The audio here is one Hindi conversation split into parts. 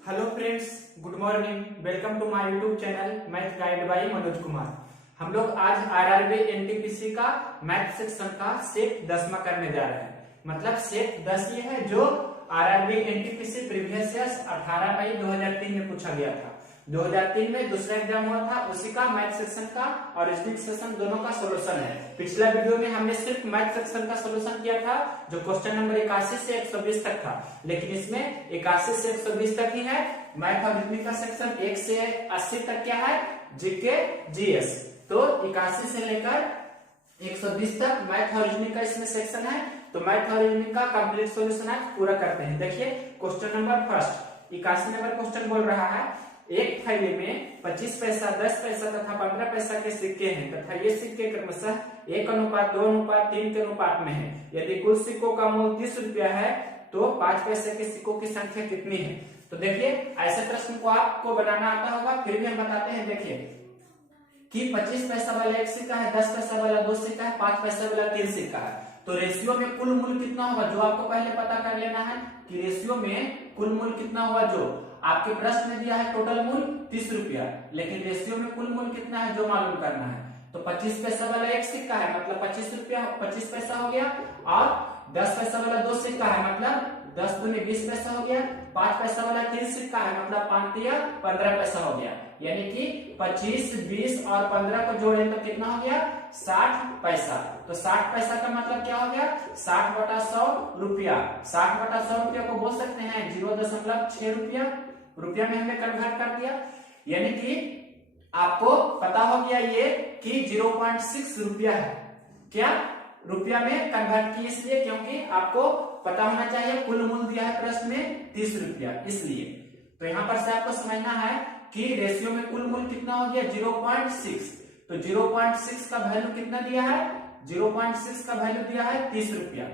Hello friends, good morning. Welcome to my YouTube channel math guide by Manoj Kumar. हम लोग आज आरआरबी एनटीपीसी का मैथ सेक्शन का सेट 10वां करने जा रहे हैं। मतलब सेट 10 ये है जो आरआरबी एनटीपीसी प्रीवियस ईयर 18 मई 2003 में पूछा गया था। 2003 में दूसरा एग्जाम हुआ था, उसी का मैथ सेक्शन का और रीजनिंग सेक्शन दोनों का सोल्यूशन है। पिछला वीडियो में हमने सिर्फ मैथ सेक्शन का सोल्यूशन किया था जो क्वेश्चन नंबर 81 से 120 तक था, लेकिन इसमें 81 से 120 तक ही है। मैथ और रीजनिंग का सेक्शन 1 से 80 तक क्या है, जीके जीएस। तो 81 से लेकर 120 तक मैथ और रीजनिंग का इसमें सेक्शन है। तो मैथ और रीजनिंग का कंप्लीट सॉल्यूशन आज पूरा करते हैं। देखिए question number first 81 number question बोल रहा है, एक थैली में 25 पैसा, 10 पैसा तथा 15 पैसा के सिक्के हैं तथा ये सिक्के क्रमशः 1:2:3 के अनुपात में है। यदि कुल सिक्कों का मूल्य 30 रुपया है तो 5 पैसे के सिक्कों की संख्या कितनी है। तो देखिए ऐसे प्रश्न को आपको बनाना आता होगा, फिर भी हम बताते हैं। देखिए कि 25 पैसा वाला एक सिक्का है, 10 पैसा वाला 2 सिक्का है, 5 पैसा वाला 3 सिक्का है। तो रेशियो में कुल मूल्य कितना होगा जो आपको पहले पता कर लेना है कि रेशियो में कुल मूल्य कितना होगा। जो आपके प्रश्न में दिया है टोटल मूल्य 30 रुपया, लेकिन रेशियो में कुल मूल्य कितना है जो मालूम करना है। तो 25 पैसा वाला एक सिक्का है मतलब 25 रुपया 25 पैसा हो गया, और 10 पैसा वाला 2 सिक्का है मतलब 10 दूनी 20 पैसा हो गया, 5 पैसा वाला 3 सिक्का है मतलब 5 तिया 15 पैसा हो गया। यानी कि 25, 20 और 15 को जोड़े तो कितना हो गया 60 पैसा। तो 60 पैसा का मतलब क्या हो गया 60/100 रुपया। 60/100 रुपया को बोल सकते हैं 0.6 रुपया। रुपया में हमने कन्वर्ट कर दिया, यानी कि आपको पता हो गया ये कि 0.6 रुपया है। क्या रुपया में कन्वर्ट की इसलिए क्योंकि आपको पता होना चाहिए कुल मूल्य दिया है प्रश्न में 30 रुपया, इसलिए। तो यहां पर से आपको समझना है कि रेशियो में कुल मूल्य कितना हो गया 0.6। तो 0.6 का वैल्यू कितना दिया है, 0.6 का वैल्यू दिया है 30 रुपया।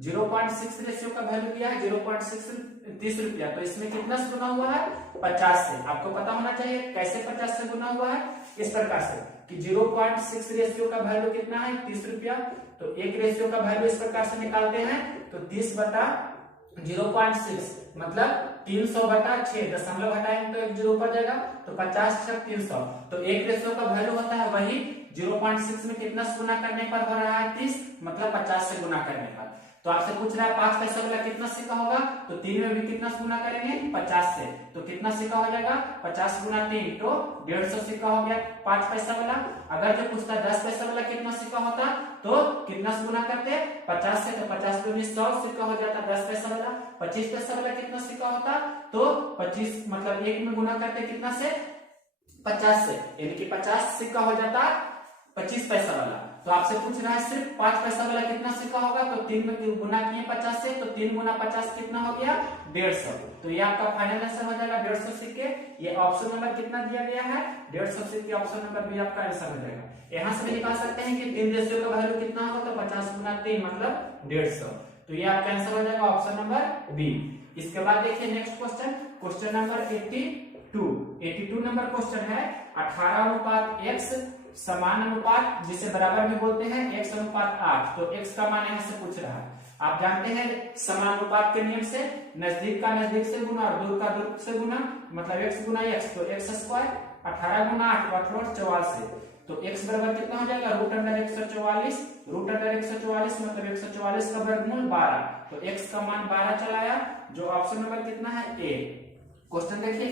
0.6 रेशियो का वैल्यू दिया है 0.6 30 रुपया। तो इसमें कितना से गुना हुआ है 50 से। आपको पता होना चाहिए कैसे 50 से गुना हुआ है, इस प्रकार से कि 0.6 रेशियो का वैल्यू कितना है 30 रुपया। तो एक रेशियो का वैल्यू इस प्रकार से निकालते हैं तो 30/0.6 मतलब 300/6, दशमलव हटाएंगे तो एक 0 पर जाएगा, तो 50/300। तो एक रेशियो का वैल्यू होता है वही 0.6 में कितना से गुना करने पर हो रहा है 30, मतलब 50 से गुना करने पर। तो आपसे पूछ रहा है 5 पैसा वाला कितना सिक्का होगा, तो 3 में भी कितना से गुना करेंगे 50 से। तो कितना सिक्का हो जाएगा 50 गुना 3 तो 150 सिक्का हो गया 5 पैसा वाला। अगर जो पूछता 10 पैसा वाला कितना सिक्का होता तो कितना से गुना करते 50 से, तो 50 दूनी 100 सिक्का हो जाता 10 पैसा वाला। 25 पैसा वाला कितना सिक्का होता तो 25 मतलब 1 में गुना करते कितना से 50 से, यानी कि 50 सिक्का हो जाता 25 पैसा वाला। तो आपसे पूछ रहा है सिर्फ 5 पैसा वाला कितना सिक्का होगा, तो 3 में गुना किए 50 से, तो 3 गुना 50 कितना हो गया 150। तो ये आपका फाइनल आंसर हो जाएगा 150 सिक्के। ये ऑप्शन नंबर कितना दिया गया है 150 सिक्के, ऑप्शन नंबर बी आपका आंसर हो जाएगा। यहां से भी निकाल सकते हैं कि 3 रेशियो का वैल्यू कितना होगा, तो 50 गुना 3 मतलब 150। तो ये आपका आंसर हो जाएगा ऑप्शन नंबर बी। इसके बाद देखिए next question, question number 82 number question है 18:x समान अनुपात जिसे बराबर में बोलते हैं x/8। तो x का मान यहां से पूछ रहा है। आप जानते हैं समानुपात के नियम से नजदीक का नजदीक से गुना और दूर का दूर से गुना, मतलब x गुना x, तो x²। 18 गुना 8 44 से, तो x बराबर कितना हो जाएगा √144। √144 मतलब 144 का वर्गमूल 12। तो x का मान 12 चलाया, जो ऑप्शन नंबर कितना है ए। क्वेश्चन देखिए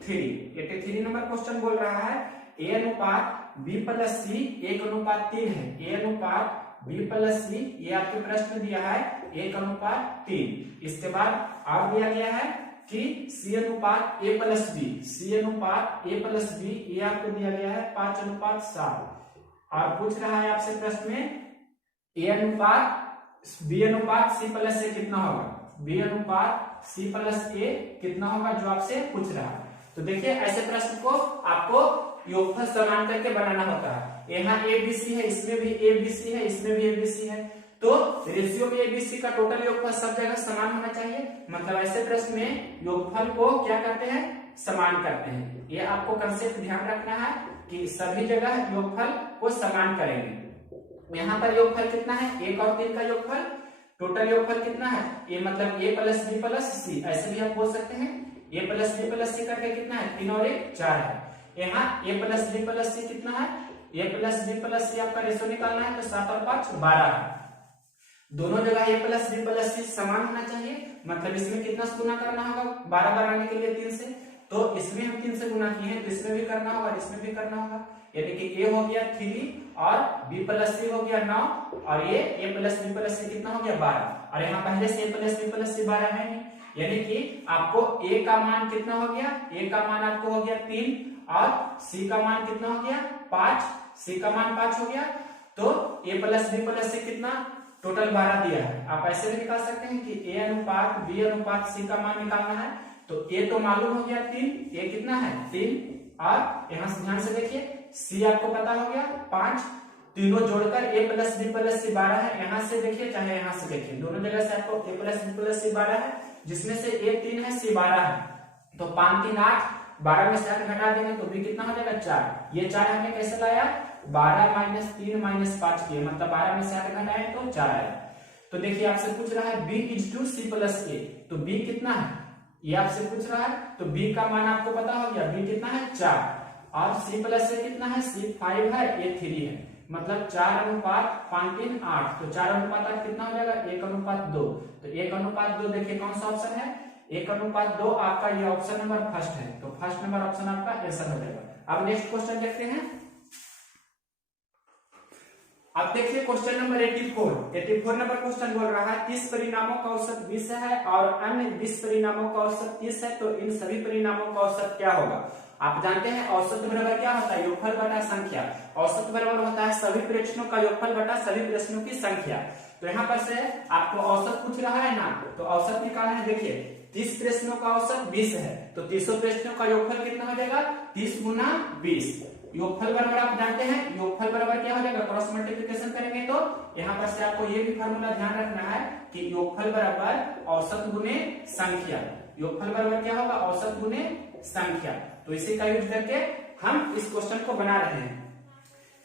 83 नंबर क्वेश्चन बोल रहा है a अनुपात b+c 1:3 है। a अनुपात b+c ये आपके प्रश्न में दिया है 1:3। इसके बाद और दिया गया है कि c अनुपात a+b, c अनुपात a+b ये आपको दिया गया है 5:7। और पूछ रहा है आपसे प्रश्न में b अनुपात c+a कितना होगा, b अनुपात c+a कितना होगा जो आपसे पूछ रहा है। तो देखिए ऐसे प्रश्न को आपको योगफल समान करके बनाना होता है। यहाँ ABC है, इसमें भी ABC है, इसमें भी ABC है, तो रेशियो में ABC का टोटल योगफल सब जगह समान होना चाहिए। मतलब ऐसे प्रश्न में योगफल को क्या करते हैं समान करते हैं। ये आपको कंसेप्ट ध्यान रखना है कि सभी जगह योगफल को समान करेंगे। यहाँ पर योगफल कितना है 1 और 3 का योगफल टोटल योगफल कितना है, ए मतलब ए प्लस बी प्लस सी, ऐसे भी आप बोल सकते हैं। ए प्लस बी प्लस सी करके कितना है, 3 और 1 4 है। यहाँ ए प्लस बी प्लस सी कितना है, ए प्लस बी प्लस सी आपका रेशो निकालना है तो 7 और 5 12 है। दोनों जगह ए प्लस बी प्लस सी समान होना चाहिए, मतलब इसमें कितना से गुना करना होगा, 12 बनाने के लिए 3 से, तो इसमें हम 3 से गुना किए हैं तो इसमें भी करना होगा, इसमें भी करना होगा। यानी कि ए हो गया 3 और बी प्लस सी हो गया 9 और ये ए प्लस बी प्लस सी कितना हो गया 12, और यहाँ पहले से ए प्लस बी प्लस सी 12 है नहीं, यानी कि आपको ए का मान कितना हो गया, ए का मान आपको हो गया 3 और सी का मान कितना हो गया 5, सी का मान 5 हो गया, तो ए प्लस बी प्लस सी कितना टोटल 12 दिया है। आप ऐसे भी निकाल सकते हैं कि ए अनुपात बी अनुपात सी का मान निकालना है, तो ए तो मालूम हो गया 3, ए कितना है 3, और यहाँ से ध्यान से देखिए सी आपको पता हो गया 5, तीनों जोड़कर ए प्लस बी प्लस सी 12 है। यहाँ से देखिए चाहे यहाँ से देखिए, दोनों जगह से आपको ए प्लस बी प्लस सी 12 है, जिसमें से ए 3 है सी 12 है, तो 5 3 8, 12 में से 8 घटा देंगे तो बी कितना हो जाएगा 4। ये 4 हमने कैसे लाया, 12 माइनस 3 माइनस 5 किए, मतलब 12 में से 8 घटाए तो 4 आया। तो देखिए आपसे पूछ रहा है b is two C plus A, तो b कितना है ये आपसे पूछ रहा है, तो b का मान आपको पता हो गया, b कितना है 4, और c प्लस ए कितना है, c 5 है, a 3 है, मतलब 4 अनुपात 5 3 8, तो 4 अनुपात 8 कितना हो जाएगा 1 अनुपात 2, तो 1 अनुपात 2 देखिए कौन सा ऑप्शन है, 1 अनुपात 2 आपका ये ऑप्शन नंबर फर्स्ट है, तो फर्स्ट नंबर ऑप्शन आपका आंसर हो जाएगा। अब नेक्स्ट क्वेश्चन देखते हैं। अब देखिए क्वेश्चन नंबर 84 नंबर क्वेश्चन बोल रहा है 30 परिणामों का औसत 20 है और अन्य 20 परिणामों का औसत 30 है, तो इन सभी परिणामों का औसत क्या होगा। आप जानते हैं औसत बराबर क्या होता है, योगफल बटा संख्या। औसत बराबर होता है सभी प्रश्नों का योगफल बटा सभी प्रश्नों की संख्या। तो यहाँ पर से आपको औसत पूछ रहा है ना, तो औसत निकालना है। देखिए 30 प्रश्नों का औसत 20 है, तो 30 प्रश्नों का योगफल कितना हो जाएगा 30 गुना 20। योगफल बराबर आप जानते हैं, योगफल बराबर क्या हो जाएगा, क्रॉस मल्टीप्लिकेशन करेंगे तो यहाँ पर से आपको ये भी फार्मूला ध्यान रखना है कि योगफल बराबर औसत गुने संख्या। योगफल बराबर क्या होगा, औसत गुने संख्या। तो इसी का यूज करके हम इस क्वेश्चन को बना रहे हैं।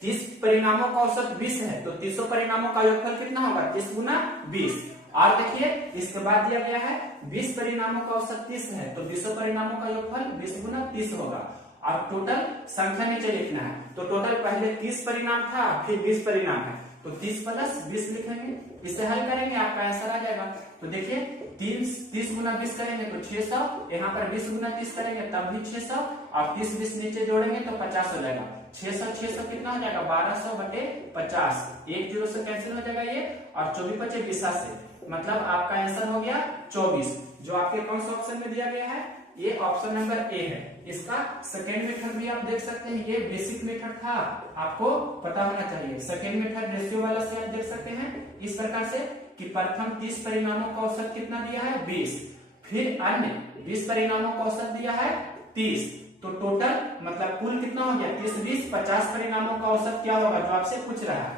30 परिणामों का औसत 20 है, तो 30 परिणामों का योगफल कितना होगा 30 गुना 20। और देखिए इसके बाद दिया गया है 20 परिणामों का औसत 30 है, तो 20 परिणामों का योगफल 20 गुना 30 होगा। और टोटल संख्या नीचे लिखना है, तो टोटल पहले 30 परिणाम था फिर 20 परिणाम है, तो 30 प्लस 20 लिखेंगे, इसे हल करेंगे आपका आंसर आ जाएगा। तो देखिए 30 गुना 20 करेंगे तो 600, यहाँ पर 20 गुना 30 करेंगे तब भी 600, और 30 20 नीचे जोड़ेंगे तो 50 हो जाएगा। 600 कितना हो जाएगा 1200 बटे 50, 1 0 से कैंसिल हो जाएगा ये, और 24 बचे 20 से, मतलब आपका आंसर हो गया 24। जो आपके कौन सा ऑप्शन में दिया गया है, ये ऑप्शन नंबर ए है। इसका सेकेंड मेथड भी आप देख सकते हैं, ये बेसिक मेथड था, आपको पता होना चाहिए। सेकेंड मेथड रेशियो वाला से आप देख सकते हैं इस प्रकार से कि प्रथम 30 परिणामों का औसत कितना दिया है 20, फिर अन्य 20 परिणामों का औसत दिया है 30, तो टोटल मतलब कुल कितना हो गया 30 20 50 परिणामों का औसत क्या होगा जो आपसे पूछ रहा है।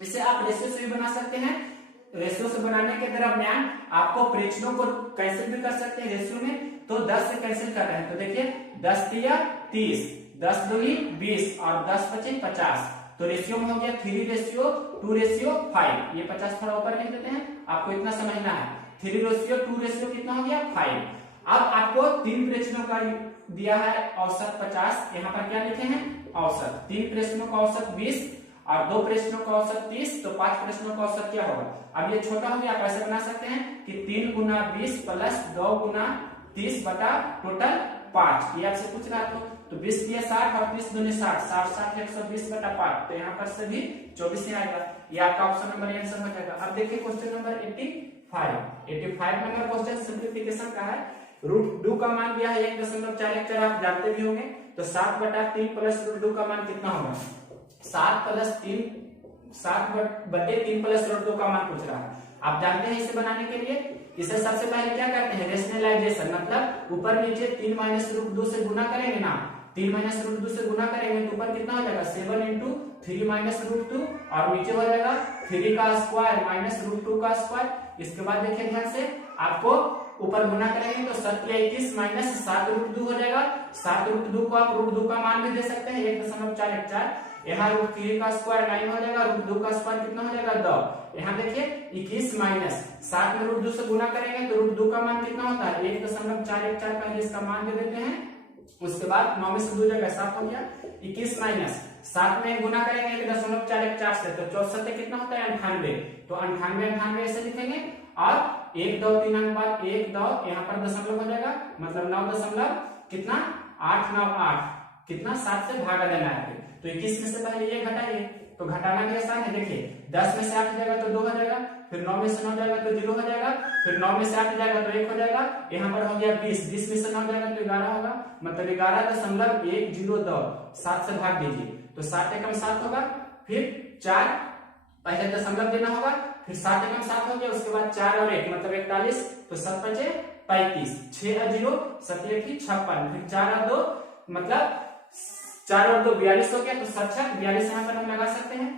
इसे आप रेशियो से भी बना सकते हैं। रेशियो से बनाने के दरम्यान आपको प्रश्नों को कैंसिल भी कर सकते हैं रेशियो में, तो 10 से कैंसिल कर रहे हैं, तो देखिए 10 तिया 30, 10 दूनी 20 और 10 बचे 50, तो रेशियो में हो गया 3:2:5। ये 50 थोड़ा ऊपर लिख देते हैं, आपको इतना समझना है। 3:2 कितना हो गया 5। अब आपको 3 प्रश्नों का दिया है औसत 50, यहाँ पर क्या लिखे हैं औसत। 3 प्रश्नों का औसत 20 और 2 प्रश्नों का औसत 30, तो 5 प्रश्नों का औसत क्या होगा। अब ये छोटा हो गया, आप ऐसे बना सकते हैं कि 3 गुना 20 प्लस 2 गुना 30 बटा टोटल 5। ये आपसे पूछ रहा है, तो 20 दिए 60 और 30 दूनी 60, 60 120 बटा 5, तो यहाँ पर से भी 24 ही आएगा। ये आपका ऑप्शन नंबर आंसर हो जाएगा। अब देखिए question number 85 number question simplification का है। √2 का मान दिया है 1.414, आप जानते भी होंगे, तो 7 बटा 3 प्लस √2 का मान कितना होगा। 7 बटे 3 प्लस √2 का मान पूछ रहा है। आप जानते हैं इसे बनाने के लिए इसे सबसे पहले क्या करते हैं रेशनलाइजेशन, मतलब ऊपर नीचे 3 माइनस √2 से गुना करेंगे ना, 3 माइनस √2 से गुना करेंगे तो ऊपर कितना हो जाएगा 7 इंटू 3 माइनस √2, और नीचे हो जाएगा 3 का स्क्वायर माइनस √2 का स्क्वायर। इसके बाद देखिए ध्यान से, आपको ऊपर गुना करेंगे तो 7 माइनस 7 √2 हो जाएगा। 7 √2 को आप √2 का मान भी दे सकते हैं 1.414। यहाँ √3 का स्क्वायर 9 हो जाएगा, √2 का स्क्वायर कितना हो जाएगा 10। यहाँ देखिए 21 माइनस 7 में √2 से गुना करेंगे तो √2 का मान कितना होता है 1.414, पहले इसका मान दे देते हैं। उसके बाद 9 में से 2 जगह 7 हो गया, 21 माइनस 7 में गुना करेंगे 1.414 से, तो 64 कितना होता है 98, तो 98 ऐसे लिखेंगे और 1 2 3 अंक बाद 1 2 यहाँ पर दशमलव हो जाएगा, मतलब 9 दशमलव कितना 898 कितना 7 से भागा देना है। तो 21 में से पहले ये घटाइए, तो घटाना भी आसान है। देखिए 10 में से 8 जाएगा तो 2 हो जाएगा, फिर 9 में से 9 जाएगा तो 0 हो जाएगा, फिर 9 में से 8 जाएगा तो 1 हो जाएगा, यहाँ पर हो गया 20, 20 में से 9 जाएगा तो 11 होगा, मतलब 11.102 7 से भाग दीजिए तो 7 एकम 7 होगा, फिर 4 पहले दशमलव देना होगा, फिर 7 एकम 7 हो गया, उसके बाद 4 और 1 मतलब 41, तो 7 बचे 35, 6 और 0 7 1 56, फिर 4 और 2 मतलब 4 और 2 42 हो गया, तो 7 6 42 यहाँ पर हम लगा सकते हैं।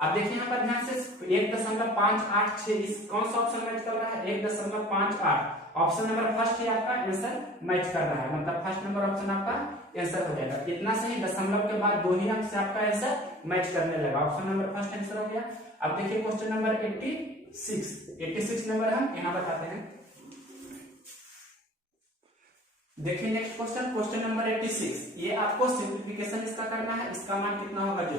अब देखिए यहाँ पर ध्यान से 1.586 इस कौन सा ऑप्शन मैच कर रहा है 1.58, ऑप्शन नंबर फर्स्ट ही आपका आंसर मैच कर रहा है, मतलब फर्स्ट नंबर ऑप्शन आपका आंसर हो जाएगा। इतना से ही दशमलव के बाद 2 ही अंक से आपका आंसर मैच करने लगा, ऑप्शन नंबर फर्स्ट आंसर हो गया। अब देखिए क्वेश्चन नंबर 86 नंबर हम यहाँ बताते हैं। देखिए नेक्स्ट क्वेश्चन नंबर 86, ये आपको सिंप्लीफिकेशन इसका करना है, इसका मान कितना होगा जो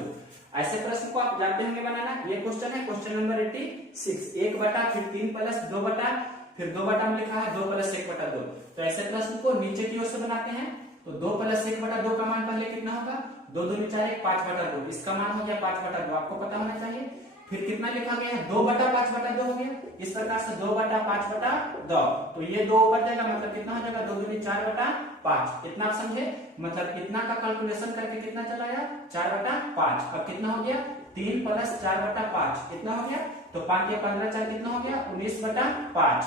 ऐसे प्रश्न को आप जानते होंगे बनाना। ये क्वेश्चन है क्वेश्चन नंबर 86, 1 बटा फिर 3 प्लस 2 बटा फिर 2 बटा में लिखा है 2 प्लस 1 बटा 2, तो ऐसे प्रश्न को नीचे की ओर से बनाते हैं। तो 2 प्लस 1 बटा 2 का मान पहले कितना होगा 2 2 4 1 5 बटा 2, इसका मान हो गया 5 बटा 2, आपको पता होना चाहिए। फिर कितना लिखा गया है 2 बटा 5 बटा 2 हो गया, इस प्रकार से 2 बटा 5 बटा 2, तो ये 2 ऊपर जाएगा मतलब कितना हो जाएगा 2 दूनी 4 बटा 5, इतना आप समझे, मतलब इतना का कैलकुलेशन करके कितना चला आया 4 बटा 5, अब कितना हो गया 3 प्लस 4 बटा 5 कितना हो गया, तो 5 या 15 4 कितना हो गया 19 बटा 5,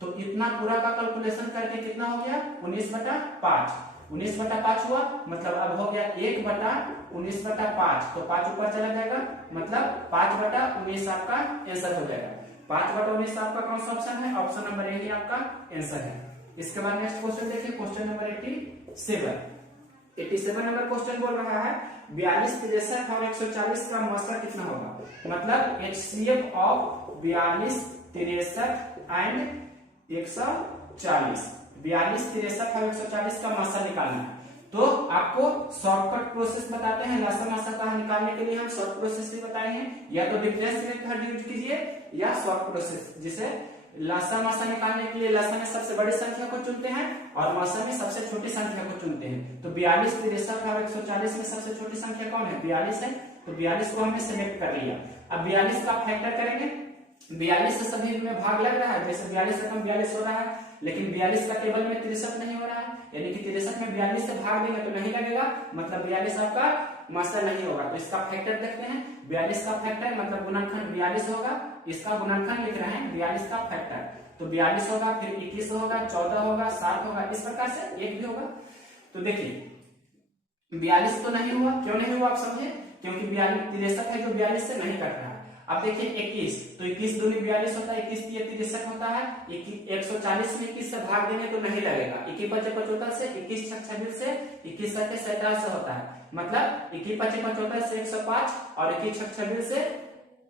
तो इतना पूरा का कैलकुलेशन करके कितना हो गया 19 बटा 5, 19 बटा 5 हुआ, मतलब अब हो गया 1 बटा 19 बटा 5, तो 5 ऊपर चला जाएगा, मतलब 5 बटा 19 आपका आंसर हो जाएगा। 5 बटा 19 आपका कौन सा ऑप्शन है, ऑप्शन नंबर ए ही आपका आंसर है। इसके बाद नेक्स्ट क्वेश्चन देखिए क्वेश्चन नंबर 87 नंबर क्वेश्चन बोल रहा है 42 63 और 140 का मसा कितना होगा, मतलब HCF ऑफ 42 63 एंड 140, 42 63 और 140 का मासा निकालना है। तो आपको शॉर्टकट प्रोसेस बताते हैं, लासा मासा का निकालने के लिए हम शॉर्ट प्रोसेस भी बताए हैं, या तो डिफरेंस मेथड यूज कीजिए या शॉर्ट प्रोसेस, जिसे लासा मासा निकालने के लिए लासा में सबसे बड़ी संख्या को चुनते हैं और मासा में सबसे छोटी संख्या को चुनते हैं। तो 42 63 और 140 में सबसे छोटी संख्या कौन है 42 है, तो 42 को हमने सिलेक्ट कर लिया। अब 42 का फैक्टर करेंगे, 42 से सभी में भाग लग रहा है, जैसे 42 रकम 42 हो रहा है, लेकिन 42 का टेबल में 63 नहीं हो रहा है, यानी कि 63 में 42 से भाग देंगे तो नहीं लगेगा, मतलब 42 आपका मासा नहीं होगा। तो इसका फैक्टर देखते हैं, 42 का फैक्टर मतलब गुणनखंड 42 होगा, इसका गुणनखंड लिख रहे हैं 42 का फैक्टर, तो 42 होगा, फिर 21 होगा, 14 होगा, 7 होगा, इस प्रकार से 1 भी होगा। तो देखिए 42 तो नहीं हुआ, क्यों नहीं हुआ आप समझे, क्योंकि 63 है जो 42 से नहीं कट रहा है। अब देखिए 21, तो 21 दूनी 42 होता है, 21 63 होता है, 140 में 21 से भाग देंगे तो नहीं लगेगा, 21 5 75 से, 21 6 26 से, 21 7 27 होता है, मतलब 21 5 75 से 105 और 21 6 26 से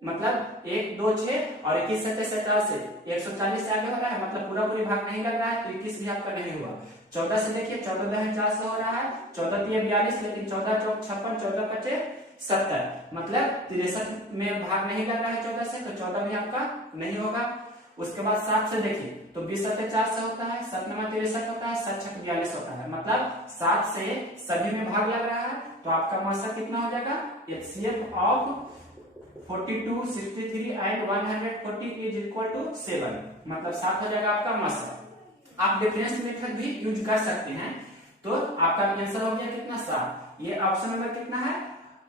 मतलब 1 2 6 और 21 7 27 से 140 से आगे हो रहा है, मतलब पूरा पूरी भाग नहीं लग रहा है, तो 21 भी आपका नहीं हुआ। 14 से देखिए 14 दह 400 हो रहा है, 14 3 42, लेकिन 14 चौक 56, 14 5 70, मतलब 63 में भाग नहीं लग रहा है 14 से, तो 14 भी आपका नहीं होगा। उसके बाद 7 से देखिए तो 20 7 400 होता है, 7 9 63 होता है, 7 6 42 होता है, मतलब 7 से सभी में भाग लग रहा है, तो आपका मासा कितना हो जाएगा HCF of 42 63 and 140 is equal to 7, मतलब 7 हो जाएगा आपका मासा। आप डिफरेंस मेथड भी यूज कर सकते हैं, तो आपका आंसर हो गया कितना 7। ये ऑप्शन नंबर कितना है,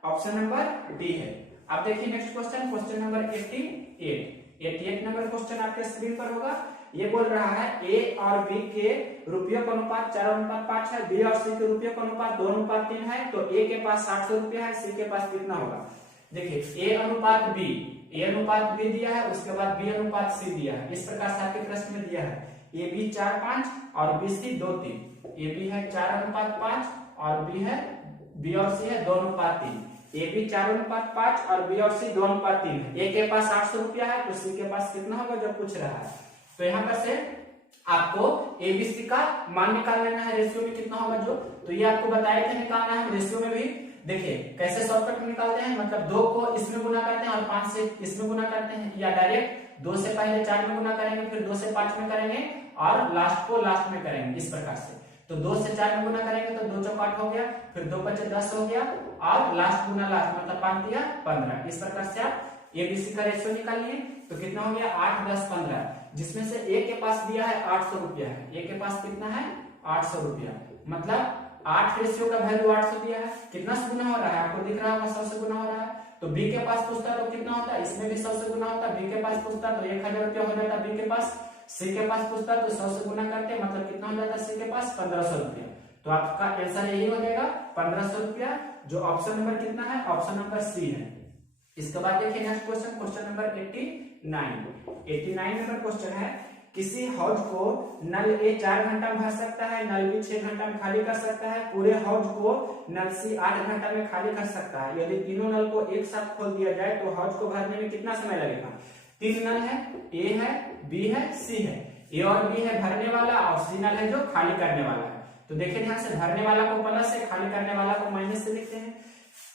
ऑप्शन नंबर डी है। अब देखिए next question, question number 88 number question आपके स्क्रीन पर होगा। ये बोल रहा है ए और बी के रुपयों का अनुपात 4:5 है, बी और सी के रुपयों का अनुपात 2:3 है, तो ए के पास 700 रुपया है, सी के पास कितना होगा। देखिए ए अनुपात बी दिया है, उसके बाद बी अनुपात सी दिया है, इस प्रकार से आपके प्रश्न में दिया है ए बी 4 5 और बी सी 2 3, ए बी है 4:5 और बी और सी है 2:3, ए बी 4:5 और बी और सी 2:3 है। ए के पास 800 रुपया है तो सी के पास कितना होगा जो पूछ रहा है। तो यहाँ पर से आपको एबीसी का मान निकाल लेना है, रेशियो में कितना होगा जो, तो ये आपको बताए थे निकालना है। रेशियो में भी देखिए कैसे शॉर्टकट में निकालते हैं, मतलब 2 को इसमें गुना करते हैं और 5 से इसमें गुना करते हैं, या डायरेक्ट 2 से पहले 4 में गुना करेंगे, फिर 2 से 5 में करेंगे और लास्ट को लास्ट में करेंगे, इस प्रकार से। तो 2 से 4 में गुना करेंगे तो 2 चौक 8 हो गया, फिर 2 5 10 हो गया और लास्ट गुना लास्ट मतलब 5 दिया 15। इस प्रकार से आप एबीसी का रेशियो निकालिए तो कितना हो गया 8 10 15, जिसमें से ए के पास दिया है 800 रुपया है। ए के पास कितना है 800 रुपया, मतलब 8 रेशियो का वैल्यू 800 दिया है। कितना से गुना हो रहा है आपको दिख रहा होगा, 100 से गुना हो रहा है। तो बी के पास पूछता तो कितना होता है, इसमें भी 100 से गुना होता। बी के पास पूछता तो 1000 रुपया हो जाता बी के पास। सी के पास पूछता तो 100 से गुना करते मतलब कितना हो जाता सी के पास 1500 रुपया। तो आपका आंसर यही हो जाएगा 1500 रुपया, जो ऑप्शन नंबर कितना है, ऑप्शन नंबर सी है। इसके बाद देखिए next question, question number 89 number question है, किसी हौज को नल ए 4 घंटा में भर सकता है, नल बी 6 घंटा में खाली कर सकता है, पूरे हौज को नल सी 8 घंटा में खाली कर सकता है। यदि तीनों नल को एक साथ खोल दिया जाए तो हौज को भरने में कितना समय लगेगा। 3 नल है, ए है, बी है, सी है। ए और बी है भरने वाला और सी नल है जो खाली करने वाला है। तो देखिए ध्यान से, भरने वाला को प्लस से, खाली करने वाला को माइनस से लिखते हैं।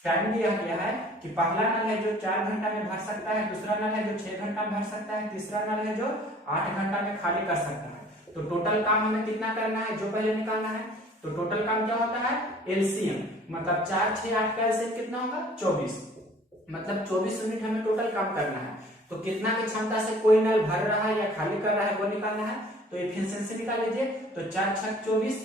टाइम दिया गया है कि पहला नल है जो 4 घंटा में भर सकता है, दूसरा नल है जो 6 घंटा में भर सकता है, तीसरा नल है जो 8 घंटा में खाली कर सकता है। तो टोटल काम हमें कितना करना है जो पहले निकालना है। तो टोटल काम क्या होता है एलसीएम, मतलब 4 6 8 का एलसीएम कितना होगा 24, मतलब 24 यूनिट हमें टोटल काम करना है। तो कितना की क्षमता से कोई नल भर रहा है या खाली कर रहा है वो निकालना है। तो एफिशिएंसी निकाल लीजिए। तो 4 6 24,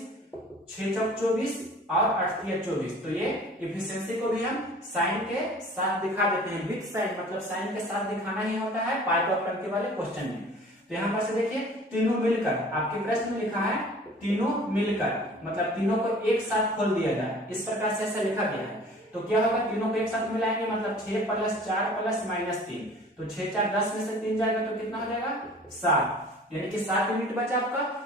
6 चौक 24 और 8 3 24। तो ये एफिशिएंसी को भी हम साइन के साथ दिखा देते हैं, विद साइन, मतलब साइन के साथ दिखाना ही होता है पार्ट ऑफ टर्म के वाले क्वेश्चन में। तो यहाँ पर से देखिए तीनों मिलकर, आपके प्रश्न में लिखा है तीनों मिलकर, मतलब तीनों को एक साथ खोल दिया जाए, इस प्रकार से ऐसा लिखा गया है। तो क्या होगा, तीनों को एक साथ मिलाएंगे मतलब 6 + 4 + -3। तो 6 4 10 में से 3 जाएगा तो कितना हो जाएगा 7, यानी कि 7 यूनिट बचा आपका।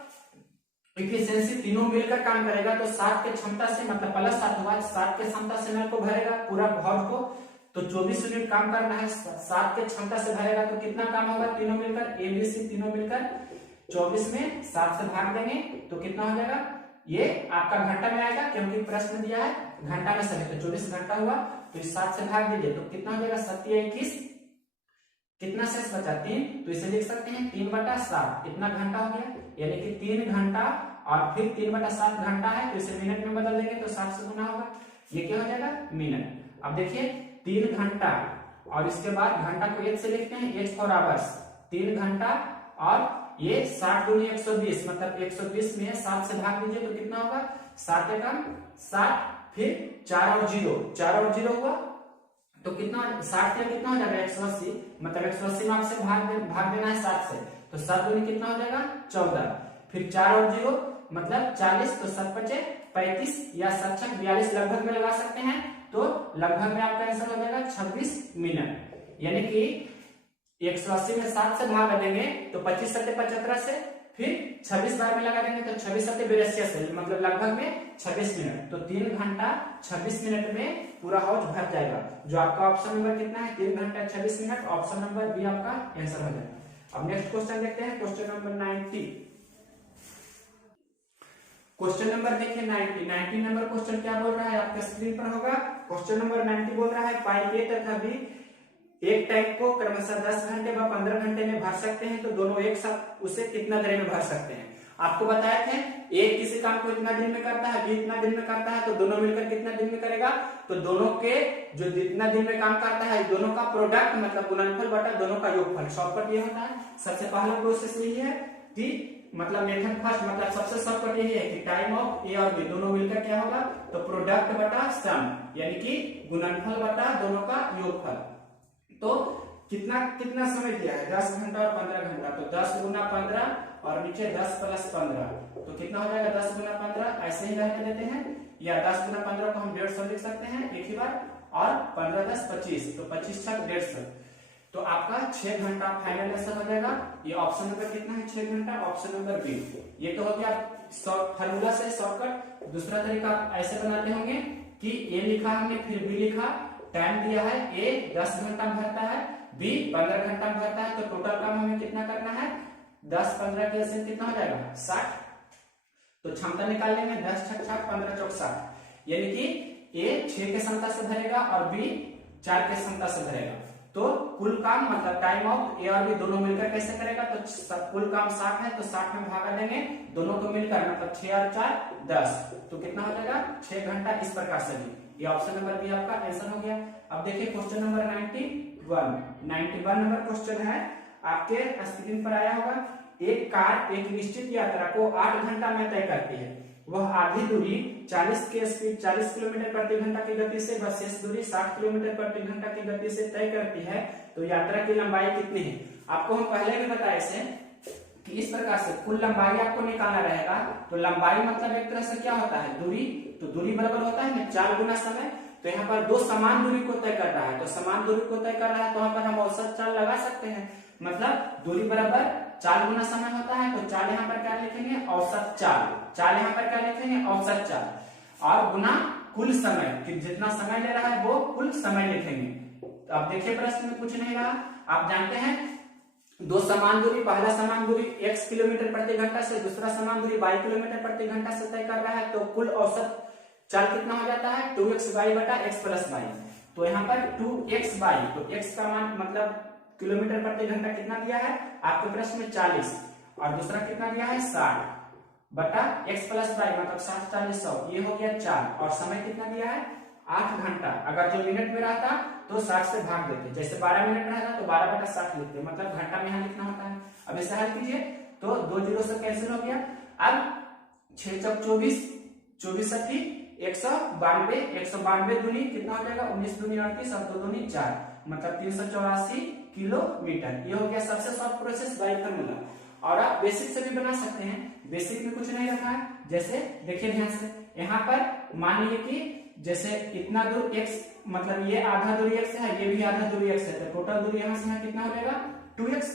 एफिशिएंसी तीनों मिलकर काम करेगा तो 7 के क्षमता से, मतलब +7 हुआ, 7 के क्षमता से नल को भरेगा पूरा हौज को। तो 24 यूनिट काम करना है, 7 के क्षमता से भरेगा तो कितना काम होगा तीनों मिलकर, ए बी सी तीनों मिलकर 24 में 7 से भाग देंगे तो कितना हो जाएगा, ये आपका घंटा में आएगा क्योंकि प्रश्न दिया है घंटा में समय। तो 24 घंटा हुआ तो इस 7 से भाग दीजिए तो कितना हो जाएगा 7 × 21, कितना शेष बचा 3। तो इसे लिख सकते हैं 3/7, इतना घंटा हो गया, यानी कि 3 घंटा और फिर 3/7 घंटा है तो इसे मिनट में बदल देंगे तो 7 से गुना होगा, ये क्या हो जाएगा मिनट। अब देखिए 3 घंटा और इसके बाद घंटा को 1 से लिखते हैं, H फॉर आवर्स, 3 घंटा और ये 60 × 120, मतलब 120 में 7 से भाग दीजिए तो कितना होगा 7 एकम 60, फिर 4 और 0 हुआ तो कितना 60 से कितना हो जाएगा 180, मतलब 180 में आपसे भाग देना है 7 से, तो 7 दूनी कितना हो जाएगा 14, फिर 4 और 0 मतलब 40, तो 7 बचे 35 या 7 6 42 लगभग में लगा सकते हैं। तो लगभग में आपका आंसर हो जाएगा 26 मिनट, यानी कि 180 में 7 से भाग देंगे तो 25 7 75 से, फिर 26 बार में लगा देंगे तो 26 7 82 से, मतलब लगभग में 26 मिनट। तो 3 घंटा 26 मिनट में पूरा हौज भर जाएगा। जो आपका ऑप्शन नंबर कितना है 3 घंटा 26 मिनट, ऑप्शन नंबर बी आपका आंसर हो जाएगा। अब नेक्स्ट क्वेश्चन देखते हैं, क्वेश्चन नंबर 90। क्वेश्चन नंबर देखिए 90 नंबर क्वेश्चन क्या बोल रहा है आपका स्क्रीन पर होगा। क्वेश्चन नंबर 90 बोल रहा है पाइप ए तथा बी एक टैंक को क्रमशः 10 घंटे व 15 घंटे में भर सकते हैं, तो दोनों एक साथ उसे कितना देर में भर सकते हैं। आपको बताया थे ए किसी काम को इतना दिन में करता है, बी इतना दिन में करता है, तो दोनों मिलकर कितना दिन में करेगा। तो दोनों के जो जितना दिन में काम करता है दोनों का प्रोडक्ट मतलब गुणनफल बटा दोनों का योगफल, शॉर्टकट ये होता है। सबसे पहला प्रोसेस यही है कि मतलब मेथड फर्स्ट, मतलब सबसे शॉर्टकट यही है कि टाइम ऑफ ए और बी दोनों मिलकर क्या होगा, तो प्रोडक्ट बटा सम, यानी कि गुणनफल बटा दोनों का योगफल। तो कितना कितना समय दिया है 10 घंटा और 15 घंटा, तो 10 × 15 और नीचे 10 + 15, तो कितना हो जाएगा 10 × 15, ऐसे ही रहने देते हैं, या 10 × 15 को हम 150 लिख सकते हैं एक ही बार, और 15 × 10 25, तो 25 × 150, तो आपका 6 घंटा फाइनल आंसर हो जाएगा। ये ऑप्शन नंबर कितना है 6 घंटा, ऑप्शन नंबर बी। ये तो हो गया फार्मूला से शॉर्टकट। दूसरा तरीका ऐसे बनाते होंगे कि ए लिखा हमने फिर बी लिखा टाइम दिया है, ए 10 घंटा में भरता है, बी 15 घंटा में भरता है, तो टोटल काम हमें कितना करना है, 10 15 के एलसीएम कितना हो जाएगा 60। तो क्षमता निकाल लेंगे, 10 6 6 15 चौक 60, यानी कि ए 6 के क्षमता से भरेगा और बी 4 के क्षमता से भरेगा। तो कुल काम मतलब टाइम ऑफ ए और बी दोनों मिलकर कैसे करेगा, तो कुल काम 60 है तो 60 में भागा देंगे दोनों को मिलकर, मतलब 6 और 4 10, तो कितना हो जाएगा 6 घंटा। इस प्रकार से भी ये ऑप्शन नंबर बी आपका आंसर हो गया। अब देखिए क्वेश्चन नंबर 91 नंबर क्वेश्चन है, आपके स्क्रीन पर आया होगा। एक कार एक निश्चित यात्रा को 8 घंटा में तय करती है, वह आधी दूरी 40 किलोमीटर प्रति घंटा की गति से व शेष दूरी 60 किलोमीटर प्रति घंटा की गति से तय करती है, तो यात्रा की लंबाई कितनी है। आपको हम पहले भी बताए से कि इस प्रकार से कुल लंबाई आपको निकालना रहेगा। तो लंबाई मतलब एक तरह से क्या होता है, दूरी, तो दूरी बराबर होता है ना 4 गुना समय। तो यहाँ पर दो समान दूरी को तय कर रहा है, तो समान दूरी को तय कर रहा है तो यहाँ पर हम औसत चाल लगा सकते हैं, मतलब दूरी बराबर 4 गुना समय होता है। तो चाल यहाँ पर क्या लिखेंगे, औसत चाल, चाल यहाँ पर क्या लिखेंगे, औसत चाल, और गुना कुल समय, कि जितना समय ले रहा है वो कुल समय लिखेंगे। तो अब देखिए प्रश्न में कुछ नहीं रहा, आप जानते हैं दो समान दूरी, पहला समान दूरी x किलोमीटर प्रति घंटा से, दूसरा समान दूरी y किलोमीटर प्रति घंटा से तय कर रहा है, तो कुल औसत चाल कितना हो जाता है 2xy बटा x प्लस y। तो यहाँ पर 2xy, तो x का मान मतलब किलोमीटर प्रति घंटा कितना दिया है आपके प्रश्न में 40, और दूसरा कितना दिया है 60 बटा x प्लस y, मतलब 60 40 100, ये हो गया 4, और समय कितना दिया है 8 घंटा। अगर जो मिनट में रहता तो 60 से भाग देते, जैसे 12 मिनट रहता तो 12 बटा 60 लिखते, मतलब घंटा में यहाँ लिखना होता है। अब इसे हल कीजिए तो 2 जीरो से कैंसिल हो गया। अब 6 चौक 24, 24 अठी 192, 192 दूनी कितना हो जाएगा 19 दूनी 38, और 2 दूनी 4, मतलब 384 किलोमीटर। ये हो गया सबसे शॉर्ट प्रोसेस बाय फार्मूला। और आप बेसिक से भी बना सकते हैं, बेसिक में कुछ नहीं रखा है। जैसे देखिए ध्यान से, यहाँ पर मान लीजिए कि जैसे इतना दूर x, मतलब ये आधा दूरी x है, ये भी आधा दूरी x है, तो टोटल दूरी यहाँ से यहाँ कितना हो जाएगा 2x।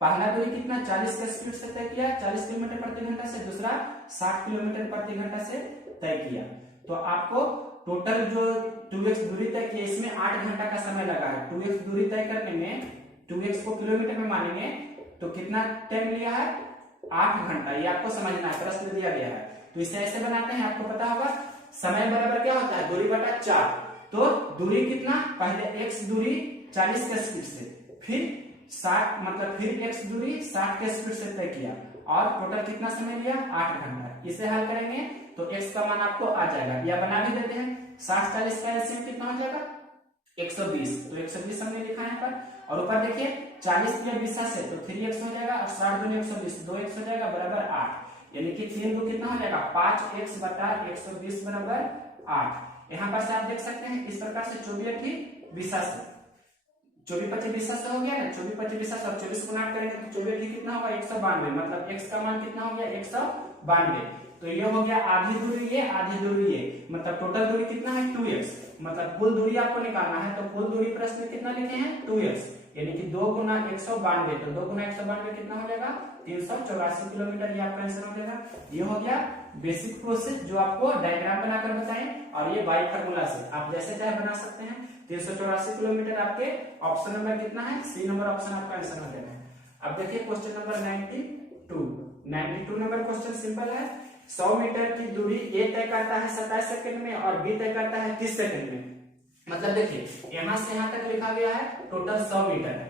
पहला दूरी कितना 40 के स्पीड से तय किया, 40 किलोमीटर प्रति घंटा से, दूसरा 60 किलोमीटर प्रति घंटा से तय किया। तो आपको टोटल जो 2x दूरी तय की, इसमें 8 घंटा का समय लगा है। 2x दूरी तय करने में 2x को किलोमीटर में मानेंगे तो कितना टाइम लिया है 8 घंटा। ये आपको समझना है, प्रश्न दिया गया है। तो इसे ऐसे बनाते हैं, आपको पता होगा समय बराबर क्या होता है दूरी बटा 4। तो दूरी कितना, पहले x दूरी 40 के स्पीड से, फिर 60, मतलब फिर x दूरी 60 के स्पीड से तय किया, और टोटल कितना समय लिया 8 घंटा। इसे हल करेंगे तो x का मान आपको आ जाएगा, या बना भी देते हैं 60 40 का एलसीएम कितना हो जाएगा 120, तो 120 हमने लिखा है यहाँ पर। और ऊपर देखिए 40 दिया 20 से, तो 3x हो जाएगा, और 60 दूनी 120, 2x हो जाएगा बराबर 8, यानी कि 3 दो कितना हो जाएगा 5x बटा 120 बराबर 8। यहाँ पर से आप देख सकते हैं इस प्रकार से 24 20 से 24 25 20 से हो गया ना, 24 25 20 और 24 को नाट करेंगे तो 24 कितना होगा 192, मतलब x का मान कितना हो गया 192। तो ये हो गया आधी दूरी ये, आधी दूरी ये, मतलब टोटल दूरी कितना है 2x, मतलब कुल दूरी आपको निकालना है। तो कुल दूरी प्रश्न में कितना लिखे हैं 2x, यानी कि 2 गुना 192, तो 2 गुना 192 कितना हो जाएगा 384 किलोमीटर, ये आपका आंसर हो जाएगा। ये हो गया बेसिक प्रोसेस जो आपको डायग्राम बनाकर बताएं, और ये बाई फार्मूला से आप जैसे चाहे बना सकते हैं। 384 किलोमीटर आपके ऑप्शन नंबर कितना है, सी नंबर ऑप्शन आपका आंसर हो जाएगा। अब देखिए question number 92 number question simple है। 100 मीटर की दूरी ए तय करता है 27 सेकंड में, और बी तय करता है 30 सेकंड में। मतलब देखिए यहां से यहां तक लिखा गया है टोटल 100 मीटर है,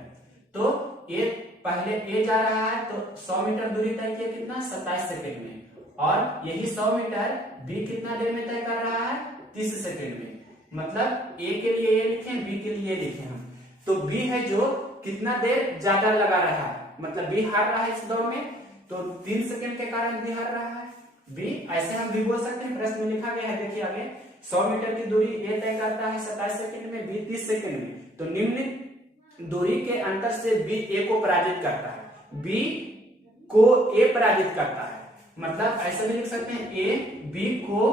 तो ए पहले ए जा रहा है तो 100 मीटर दूरी तय किया कितना 27 सेकंड में, और यही 100 मीटर बी कितना देर में तय कर रहा है 30 सेकंड में। मतलब ए के लिए ये लिखे, बी के लिए लिखे हम, तो बी है जो कितना देर ज्यादा लगा रहा है, मतलब बी हार रहा है इस दौड़ में, तो 3 सेकंड के कारण बी हार रहा है। बी ऐसे हम भी बोल सकते हैं, प्रश्न में लिखा गया है देखिए आगे 100 मीटर की दूरी ए तय करता है 27 सेकंड में, बी 30 सेकंड में, तो निम्न दूरी के अंतर से बी ए को पराजित करता है, बी को ए पराजित करता है। मतलब ऐसे भी लिख सकते हैं ए बी को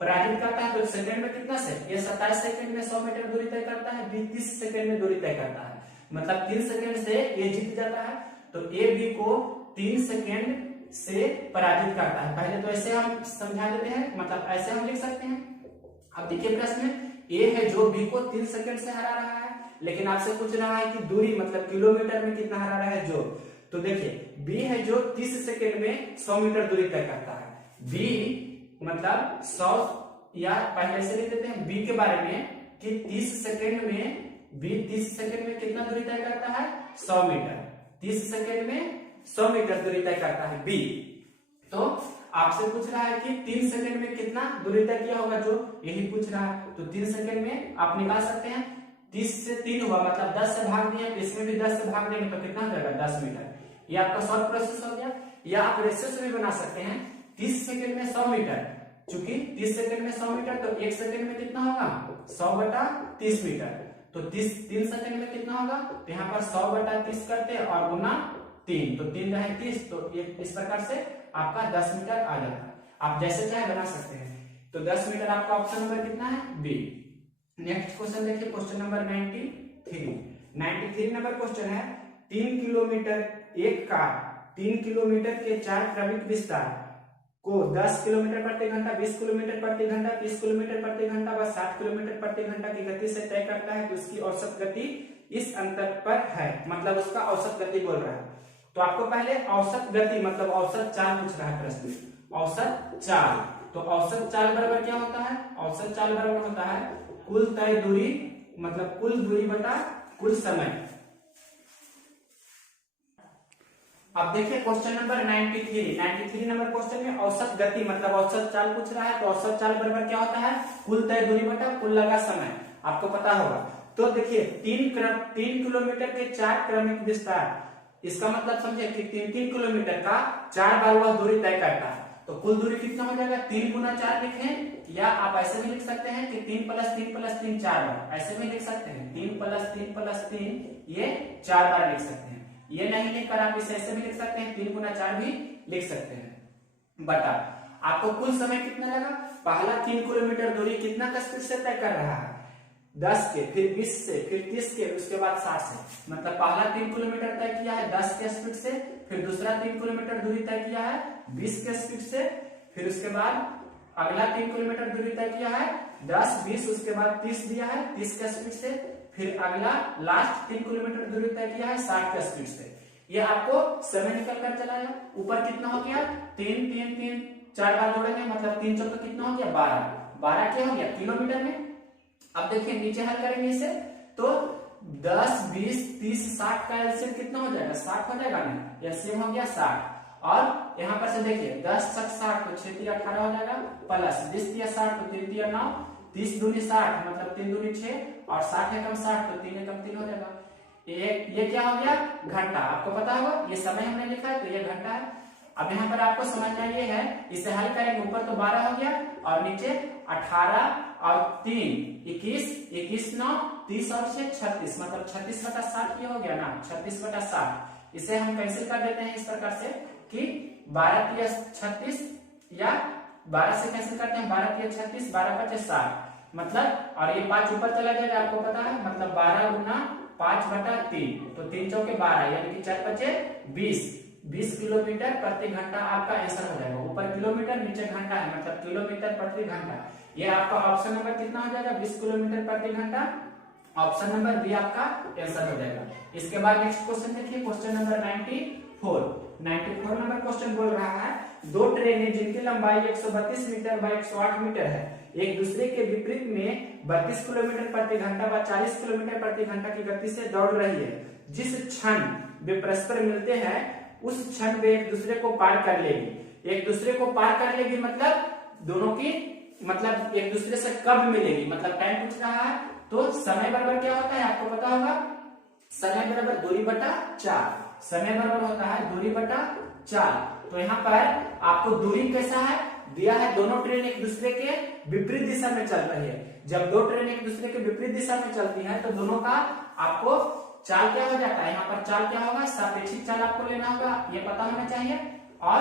पराजित करता है, तो सेकंड में कितना से ये 27 सेकंड में 100 मीटर दूरी तय करता है, बी 30 सेकंड में दूरी तय करता है, मतलब 3 सेकंड से ए जीत जाता है, तो ए बी को 3 सेकंड से पराजित करता है। पहले तो ऐसे हम समझा देते हैं, मतलब ऐसे हम लिख सकते हैं। अब देखिए प्रश्न में ए है जो बी को 3 सेकंड से हरा रहा है, लेकिन आपसे पूछ रहा है कि दूरी मतलब किलोमीटर में कितना हरा रहा है जो। तो देखिए बी है जो 30 सेकंड में 100 मीटर दूरी तय करता है। बी मतलब 100, या पहले से लिख देते हैं बी के बारे में कि 30 सेकंड में बी 30 सेकंड में कितना दूरी तय करता है 100 मीटर। 30 सेकंड में 100 मीटर दूरी तय करता है बी। तो आपसे पूछ रहा है कि 3 सेकंड में कितना दूरी तय किया होगा जो, यही पूछ रहा है। तो 3 सेकंड में आप निकाल सकते हैं, 30 से 3 हुआ मतलब 10 से भाग दिया, तो इसमें भी 10 से भाग देंगे तो कितना हो जाएगा 10 मीटर। ये आपका शॉर्ट प्रोसेस हो गया। या आप रेशियो से भी बना सकते हैं, 30 सेकंड में 100 मीटर, चूंकि 30 सेकंड में 100 मीटर तो 1 सेकंड में कितना होगा 100 बटा 30 मीटर। तो 3 सेकंड में कितना होगा, तो यहाँ पर 100 बटा 30 करते हैं और गुना 3, तो 3 रहे 30, तो ये इस प्रकार से आपका 10 मीटर आ जाता है। आप जैसे चाहे बना सकते हैं। तो 10 मीटर आपका ऑप्शन नंबर कितना है बी। नेक्स्ट क्वेश्चन देखिए, क्वेश्चन नंबर 93 नंबर क्वेश्चन है। 3 किलोमीटर एक कार 3 किलोमीटर के 4 क्रमिक विस्तार को 10 किलोमीटर प्रति घंटा, 20 किलोमीटर प्रति घंटा, 30 किलोमीटर प्रति घंटा व 60 किलोमीटर प्रति घंटा की गति से तय करता है, तो उसकी औसत गति इस अंतर पर है। मतलब उसका औसत गति बोल रहा है। तो आपको पहले औसत गति मतलब औसत चाल पूछ रहा है प्रश्न में। औसत चाल, तो औसत चाल बराबर क्या होता है, औसत चाल बराबर होता है कुल तय दूरी मतलब कुल दूरी बटा कुल समय। अब देखिए क्वेश्चन नंबर 93 नंबर क्वेश्चन में औसत गति मतलब औसत चाल पूछ रहा है। तो औसत चाल बराबर क्या होता है कुल तय दूरी बटा कुल लगा समय, आपको पता होगा। तो देखिए 3 किलोमीटर के 4 क्रमिक विस्तार, इसका मतलब समझे कि 3 किलोमीटर का 4 बार वह दूरी तय करता है। तो कुल दूरी कितना हो जाएगा 3 गुना 4 लिखें, या आप ऐसे भी लिख सकते हैं कि 3 + 3 + 3 4 बार, ऐसे भी लिख सकते हैं 3 + 3 + 3 ये 4 बार लिख सकते हैं। ये नहीं लिखकर आप इसे ऐसे भी लिख सकते हैं 3 गुना 4 भी लिख सकते हैं। बटा आपको कुल समय कितना लगा, पहला 3 किलोमीटर दूरी कितना का स्पीड से तय कर रहा है 10 के, फिर 20 से, फिर 30 के, उसके बाद 60 से। मतलब पहला 3 किलोमीटर तय किया है 10 के स्पीड से, फिर दूसरा 3 किलोमीटर दूरी तय किया है 20 के स्पीड से, फिर उसके बाद अगला 3 किलोमीटर दूरी तय किया है 10, 20, उसके बाद 30 दिया है 30 के स्पीड से, फिर अगला लास्ट 3 किलोमीटर दूरी तय किया है 60 के स्पीड से। ये आपको समय निकल कर चला गया। ऊपर कितना हो गया 3 4 बार जोड़ेंगे मतलब 3 चौके कितना हो गया 12 क्या हो गया किलोमीटर में। अब देखिए नीचे हल करेंगे इसे, तो 10, 20, 30, 60 का एलसीएम कितना हो जाएगा 60 हो जाएगा ना, एलसीएम हो गया 60। और यहाँ पर से देखिए 10 × 60 तो 6 × 18 हो जाएगा, प्लस 20 × 60 तो 3 × 9, 30 दूनी 60 मतलब 3 दूनी 6, और 60 एकम 60 तो 3 एकम 3 हो जाएगा। ये क्या हो गया घंटा, आपको पता होगा ये समय हमने लिखा है तो ये घंटा है। अब यहाँ पर आपको समझना ये है, इसे हल करेंगे, ऊपर तो 12 हो गया और नीचे 18 और 3 21, 21 9 30 और 6 36, मतलब 36 बटा 60 ये हो गया ना 36 बटा 60। इसे हम कैंसिल कर देते हैं इस प्रकार से कि 12 × 36, या 12 से कैंसिल करते हैं 12 × 36, 12 × 5 60 मतलब, और ये 5 ऊपर चला जाएगा आपको पता है, मतलब 12 × 5 बटा 3, तो 3 चौके 12 यानी कि 4 × 20 किलोमीटर प्रति घंटा आपका आंसर हो जाएगा। ऊपर किलोमीटर नीचे घंटा है, मतलब किलोमीटर प्रति घंटा। ये आपका ऑप्शन नंबर कितना हो जाएगा 20 किलोमीटर प्रति घंटा। ऑप्शन नंबर बी आपका आंसर हो जाएगा। इसके बाद नेक्स्ट क्वेश्चन देखिए, क्वेश्चन नंबर 94 नंबर क्वेश्चन बोल रहा है, दो ट्रेनें जिनकी लंबाई 132 मीटर व 108 मीटर है एक दूसरे के विपरीत में 32 किलोमीटर प्रति घंटा व 40 किलोमीटर प्रति घंटा की गति से दौड़ रही है। जिस क्षण वे परस्पर मिलते हैं उस क्षण वे एक दूसरे को पार कर लेगी। एक दूसरे को पार कर लेगी मतलब दोनों की मतलब एक दूसरे से कब मिलेगी, मतलब टाइम पूछ रहा है। तो समय बराबर क्या होता है आपको पता होगा, समय बराबर दूरी बटा चाल। समय बराबर होता है दूरी बटा चाल। तो यहाँ पर आपको दूरी कैसा है दिया है, दोनों ट्रेन एक दूसरे के विपरीत दिशा में चल रही है। जब दो ट्रेन एक दूसरे के विपरीत दिशा में चलती है तो दोनों का आपको चाल क्या हो जाता है, यहाँ पर चाल क्या होगा सापेक्षिक चाल आपको लेना होगा, ये पता होना चाहिए। और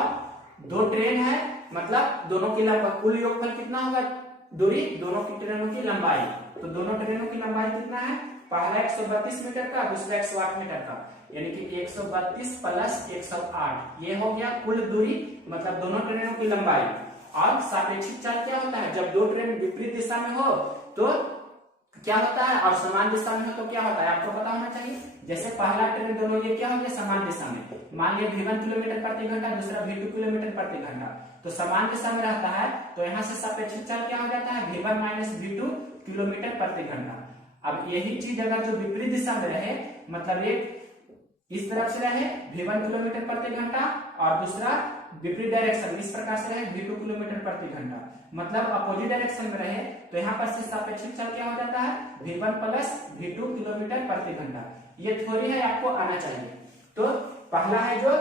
दो ट्रेन है मतलब दोनों की लंबाई, कुल योगफल कितना होगा दूरी दोनों की ट्रेनों की लंबाई। तो दोनों ट्रेनों की लंबाई कितना है, पहला 132 मीटर का दूसरा 108 मीटर का, यानी कि 132 प्लस 108 ये हो गया कुल दूरी, मतलब दोनों ट्रेनों की लंबाई। और सापेक्षिक चाल क्या होता है, जब दो ट्रेन विपरीत दिशा में हो तो क्या होता है, और समान दिशा में हो तो क्या होता है, आपको पता होना चाहिए। जैसे पहला ट्रेन दोनों ये क्या होंगे, समान दिशा में। मान लिया v1 किलोमीटर प्रति घंटा, दूसरा v2 किलोमीटर प्रति घंटा, तो समान दिशा में रहता है, तो यहाँ से सापेक्षिक चाल क्या हो जाता है, v1 माइनस v2 किलोमीटर प्रति घंटा। अब यही चीज अगर जो विपरीत दिशा में रहे, मतलब एक इस तरफ से रहे v1 किलोमीटर प्रति घंटा और दूसरा विपरीत डायरेक्शन इस प्रकार से रहे v2 किलोमीटर प्रति घंटा, मतलब अपोजिट डायरेक्शन में रहे, तो यहाँ पर से सापेक्षिक चाल क्या हो जाता है, v1 प्लस v2 किलोमीटर प्रति घंटा। ये थ्योरी है, आपको आना चाहिए। तो पहला है जो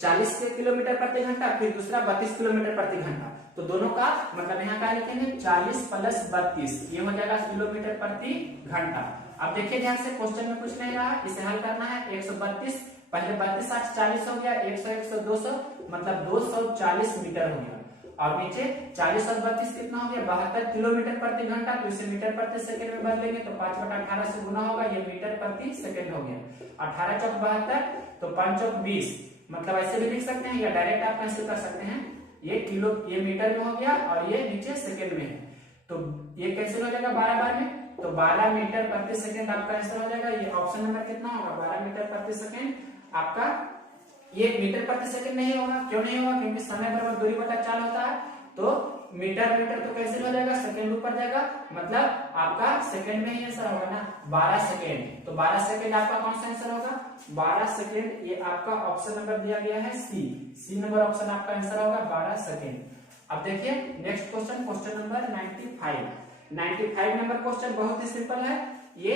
40 किलोमीटर प्रति घंटा, फिर दूसरा 32 किलोमीटर प्रति घंटा, तो दोनों का मतलब यहाँ क्या लिखेंगे 40 प्लस 32, ये हो जाएगा किलोमीटर प्रति घंटा। अब देखिए ध्यान से, क्वेश्चन में कुछ नहीं रहा, इसे हल करना है। 132 पहले 32 8 40 हो गया, 100 100 200 मतलब 240 मीटर हो गया, और नीचे 40 और 32 कितना हो गया, 72 किलोमीटर प्रति घंटा, तो इसे मीटर प्रति सेकंड में बदलेंगे तो 5/18 से गुना होगा, ये मीटर प्रति सेकंड हो गया। 18 चौक 72, तो 5 चौक 20, मतलब ऐसे भी लिख सकते हैं या डायरेक्ट आप कैसे कर सकते हैं, ये किलो ये मीटर में हो गया और ये नीचे सेकंड में है, तो ये कैंसिल हो जाएगा 12 बार में, तो 12 मीटर प्रति सेकंड आपका आंसर हो जाएगा। ये ऑप्शन नंबर कितना होगा, 12 मीटर प्रति सेकंड आपका। ये मीटर प्रति सेकंड नहीं होगा, क्यों नहीं होगा, क्योंकि समय बराबर दूरी बटा चाल होता है, तो मीटर मीटर तो कैंसिल हो जाएगा, सेकंड ऊपर जाएगा, मतलब आपका सेकंड में ही आंसर होगा ना 12 सेकंड, तो 12 सेकंड आपका कौन सा आंसर होगा, 12 सेकंड। ये आपका ऑप्शन नंबर दिया गया है सी नंबर ऑप्शन आपका आंसर होगा 12 सेकंड। अब देखिए next question, question number 95 number question बहुत ही सिंपल है। ये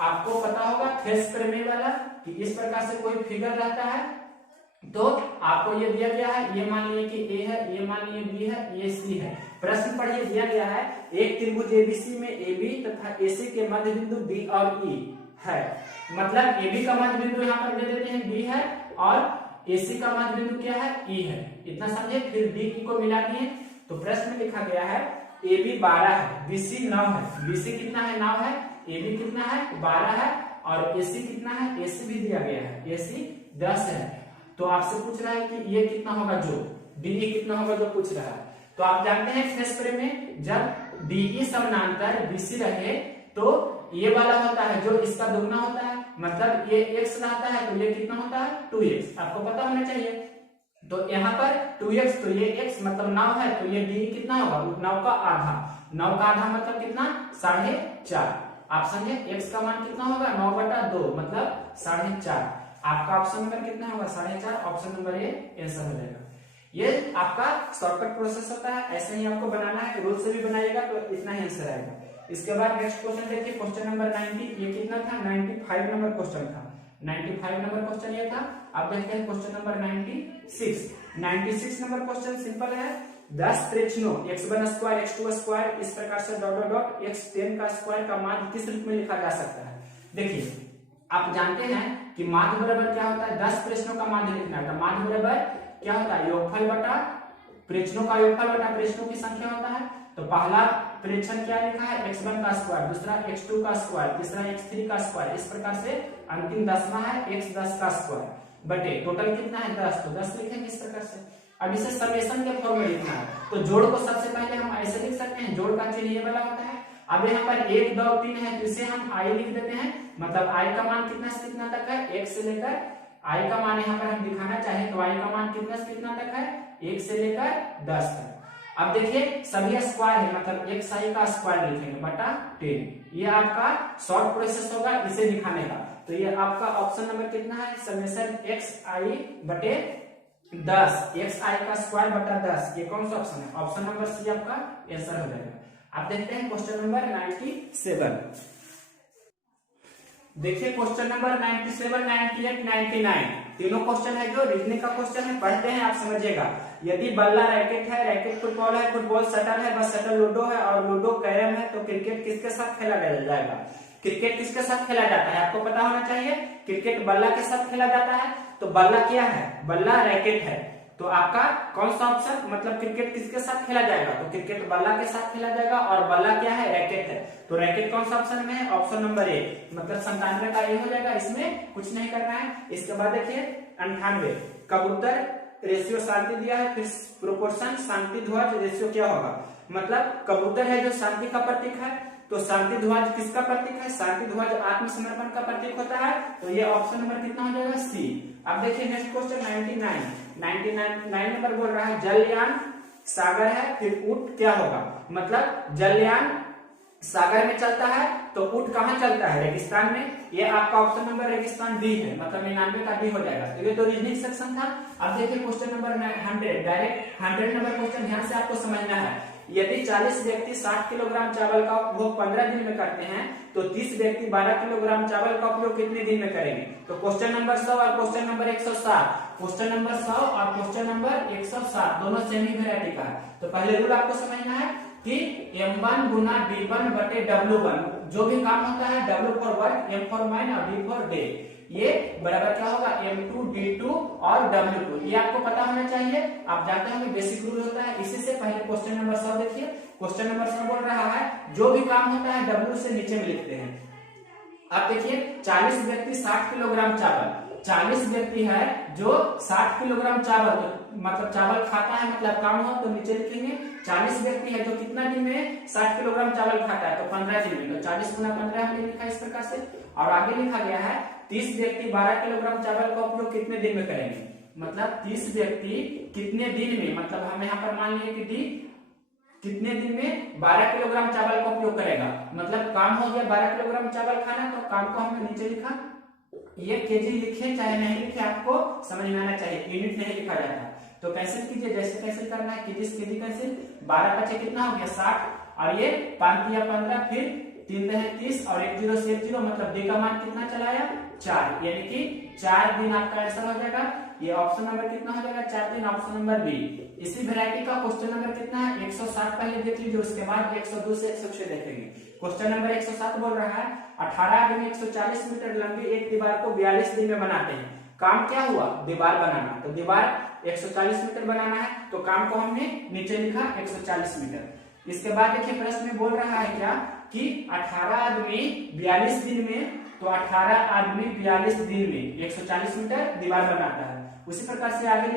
आपको पता होगा थेस प्रमेय वाला, कि इस प्रकार से कोई फिगर रहता है, तो आपको ये दिया गया है, ये मान लीजिए कि ए है, ये मान लीजिए बी है, ये सी है। प्रश्न पर ये दिया गया है, एक त्रिभुज एबीसी में एबी तथा एसी के मध्य बिंदु डी और ई है, मतलब एबी का मध्य बिंदु यहाँ पर दे देते हैं बी है, और एसी का मध्य बिंदु क्या है, ई है, इतना समझे। फिर डी ई को मिला दिए, तो प्रश्न में लिखा गया है एबी 12 है, बीसी 9 है, बीसी कितना है 9 है, एबी कितना है 12 है, और एसी कितना है, एसी भी दिया गया है, एसी 10 है। तो आपसे पूछ रहा है कि ये कितना होगा, जो डीई कितना होगा जो पूछ रहा है। तो आप जानते हैं थेस प्रमेय में जब डीई समानांतर बीसी रहे, तो ये वाला होता है जो इसका दुगना होता है, मतलब ये x रहता है तो ये कितना होता है 2x, आपको पता होना चाहिए। तो यहाँ पर 2x, तो ये x मतलब 9 है, तो ये डी कितना होगा 9 का आधा, 9 का आधा मतलब कितना 4.5, आप समझे। x का मान कितना होगा 9/2 मतलब 4.5, आपका ऑप्शन नंबर कितना होगा 4.5, ऑप्शन नंबर ए आंसर हो जाएगा। ये आपका शॉर्टकट प्रोसेस होता है, ऐसे ही आपको बनाना है, रूल से भी बनाइएगा तो इतना ही आंसर आएगा। इसके बाद नेक्स्ट क्वेश्चन देखिए, क्वेश्चन नंबर 90, ये कितना था 95 नंबर क्वेश्चन था, 95 नंबर क्वेश्चन ये था। अब देखते हैं question number 96 number question simple है। 10 प्रश्नों x1 स्क्वायर x2 स्क्वायर इस प्रकार से डॉट डॉट x10 का स्क्वायर का मान किस रूप में लिखा जा सकता है। देखिए आप जानते हैं कि माध्य बराबर क्या होता है, 10 प्रश्नों का माध्य लिखना है, तो माध्य बराबर क्या होता है योगफल बटा प्रश्नों का योगफल बटा प्रश्नों की संख्या होता है। तो पहला प्रेक्षण क्या लिखा है x1 का स्क्वायर, दूसरा x2 का स्क्वायर, तीसरा x3 का स्क्वायर, इस प्रकार से अंतिम 10वां है x10 का स्क्वायर बटे टोटल कितना है 10, तो 10 लिखेंगे इस प्रकार से। अब इसे समेशन के फॉर्म में लिखना है, तो जोड़ को सबसे पहले हम ऐसे लिख सकते हैं, जोड़ का चिन्ह ये वाला होता है। अब यहाँ पर 1 2 3 है, तो इसे हम i लिख देते हैं, मतलब i का मान कितना से कितना तक है 1 से लेकर, i का मान यहाँ पर हम दिखाना चाहें तो i का मान कितना से कितना तक है 1 से लेकर 10 तक। अब देखिए सभी स्क्वायर है, मतलब xi का स्क्वायर लिखेंगे बटा 10, ये आपका शॉर्ट प्रोसेस होगा इसे दिखाने का। तो ये आपका ऑप्शन नंबर कितना है समेशन xi बटे 10, xi का स्क्वायर बटा 10, ये कौन सा ऑप्शन है, ऑप्शन नंबर सी आपका आंसर हो जाएगा। आप देखते हैं क्वेश्चन नंबर 97। देखिए क्वेश्चन नंबर 97, 98, 99 तीनों क्वेश्चन है जो रीजनिंग का क्वेश्चन है, पढ़ते हैं आप समझिएगा। यदि बल्ला रैकेट है, रैकेट फुटबॉल है, फुटबॉल शटल है, बस शटल लूडो है और लूडो कैरम है, तो क्रिकेट किसके साथ खेला जाएगा। क्रिकेट किसके साथ खेला जाता है आपको पता होना चाहिए, क्रिकेट बल्ला के साथ खेला जाता है। तो बल्ला क्या है, बल्ला रैकेट है, तो आपका कौन सा ऑप्शन, मतलब क्रिकेट किसके साथ खेला जाएगा, तो क्रिकेट बल्ला के साथ खेला जाएगा, और बल्ला क्या है रैकेट है, तो रैकेट कौन सा ऑप्शन में है, ऑप्शन नंबर ए, मतलब 97 का ये हो जाएगा, इसमें कुछ नहीं करना है। इसके बाद देखिए 98 कबूतर रेशियो शांति दिया है, फिर प्रोपोर्शन शांति ध्वज रेशियो क्या होगा, मतलब कबूतर है जो शांति का प्रतीक है, तो तो शांति ध्वज किसका प्रतीक है? शांति ध्वज आत्मसमर्पण का प्रतीक होता है। तो ये ऑप्शन नंबर कितना हो जाएगा? सी। अब देखिए नेक्स्ट क्वेश्चन 99 नंबर बोल रहा है जलयान सागर है, फिर ऊंट क्या होगा? मतलब जलयान सागर में चलता है तो ऊंट कहाँ चलता है? रेगिस्तान में। ये आपका ऑप्शन नंबर रेगिस्तान डी है, मतलब 99 का डी हो जाएगा। तो ये तो रीजनिंग सेक्शन था। अब देखिए question number 100, direct 100 number question ध्यान से आपको समझना है। यदि 40 व्यक्ति 60 किलोग्राम चावल का उपभोग 15 दिन में करते हैं तो 30 व्यक्ति 12 किलोग्राम चावल का उपयोग कितने दिन में करेंगे? तो क्वेश्चन नंबर 100 और क्वेश्चन नंबर 107, क्वेश्चन नंबर 100 और क्वेश्चन नंबर 107 दोनों सेम ही वैरायटी का है। तो पहले रूल आपको समझना है कि M1 गुना D1 बटे W1, जो भी काम होता है W for work, M for mine और D फॉर डे, ये बराबर क्या होगा? M2 D2 और W2। ये आपको पता होना चाहिए, आप जानते होंगे बेसिक रूल होता है। इसी से पहले क्वेश्चन नंबर 100 देखिए। क्वेश्चन नंबर 100 बोल रहा है जो भी काम होता है W से नीचे में लिखते हैं। अब देखिए 40 व्यक्ति 60 किलोग्राम चावल, 40 व्यक्ति है जो 60 किलोग्राम चावल, तो मतलब चावल खाता है, मतलब काम हो तो नीचे लिखेंगे। 40 व्यक्ति है जो कितना दिन में 60 किलोग्राम चावल खाता है? तो 15 दिन में। तो 40 गुना 15 हमने लिखा इस प्रकार से। और आगे लिखा गया है 30 व्यक्ति 12 किलोग्राम चावल का उपयोग कितने दिन में करेंगे? मतलब 30 व्यक्ति कितने दिन में, मतलब हम यहाँ पर मान लिए कि डी कितने दिन में 12 किलोग्राम चावल का उपयोग करेगा। मतलब काम हो गया 12 किलोग्राम चावल खाना, तो काम को हमने नीचे लिखा। ये केजी लिखे चाहे नहीं लिखे, आपको समझ में आना चाहिए, यूनिट नहीं लिखा जाता। तो कैंसिल कीजिए, जैसे कैंसिल करना है केजी कैंसिल, 12 बचे कितना हो गया? 60, और ये 5 दिया 15, फिर 3 रहे 30 और 1 0 से 1 0, मतलब डी का मान कितना चला आया? 4, यानी कि 4 दिन आपका आंसर हो जाएगा। ये ऑप्शन नंबर कितना हो जाएगा? 4 दिन, ऑप्शन नंबर बी। इसी वैरायटी का क्वेश्चन नंबर कितना है? 107 पहले देख लीजिए, उसके बाद 102 से 106 देखेंगे। क्वेश्चन नंबर 107 बोल रहा है 18 आदमी 140 मीटर लंबी एक दीवार को 42 दिन में बनाते हैं। काम क्या हुआ? दीवार बनाना। तो दीवार 140 मीटर बनाना है, तो काम को हमने नीचे लिखा 140 मीटर। इसके बाद देखिए प्रश्न में बोल रहा है क्या कि 18 आदमी 42 दिन में, तो 18 आदमी 42 दिन में 140 मीटर दीवार बनाता है। उसी प्रकार से आगे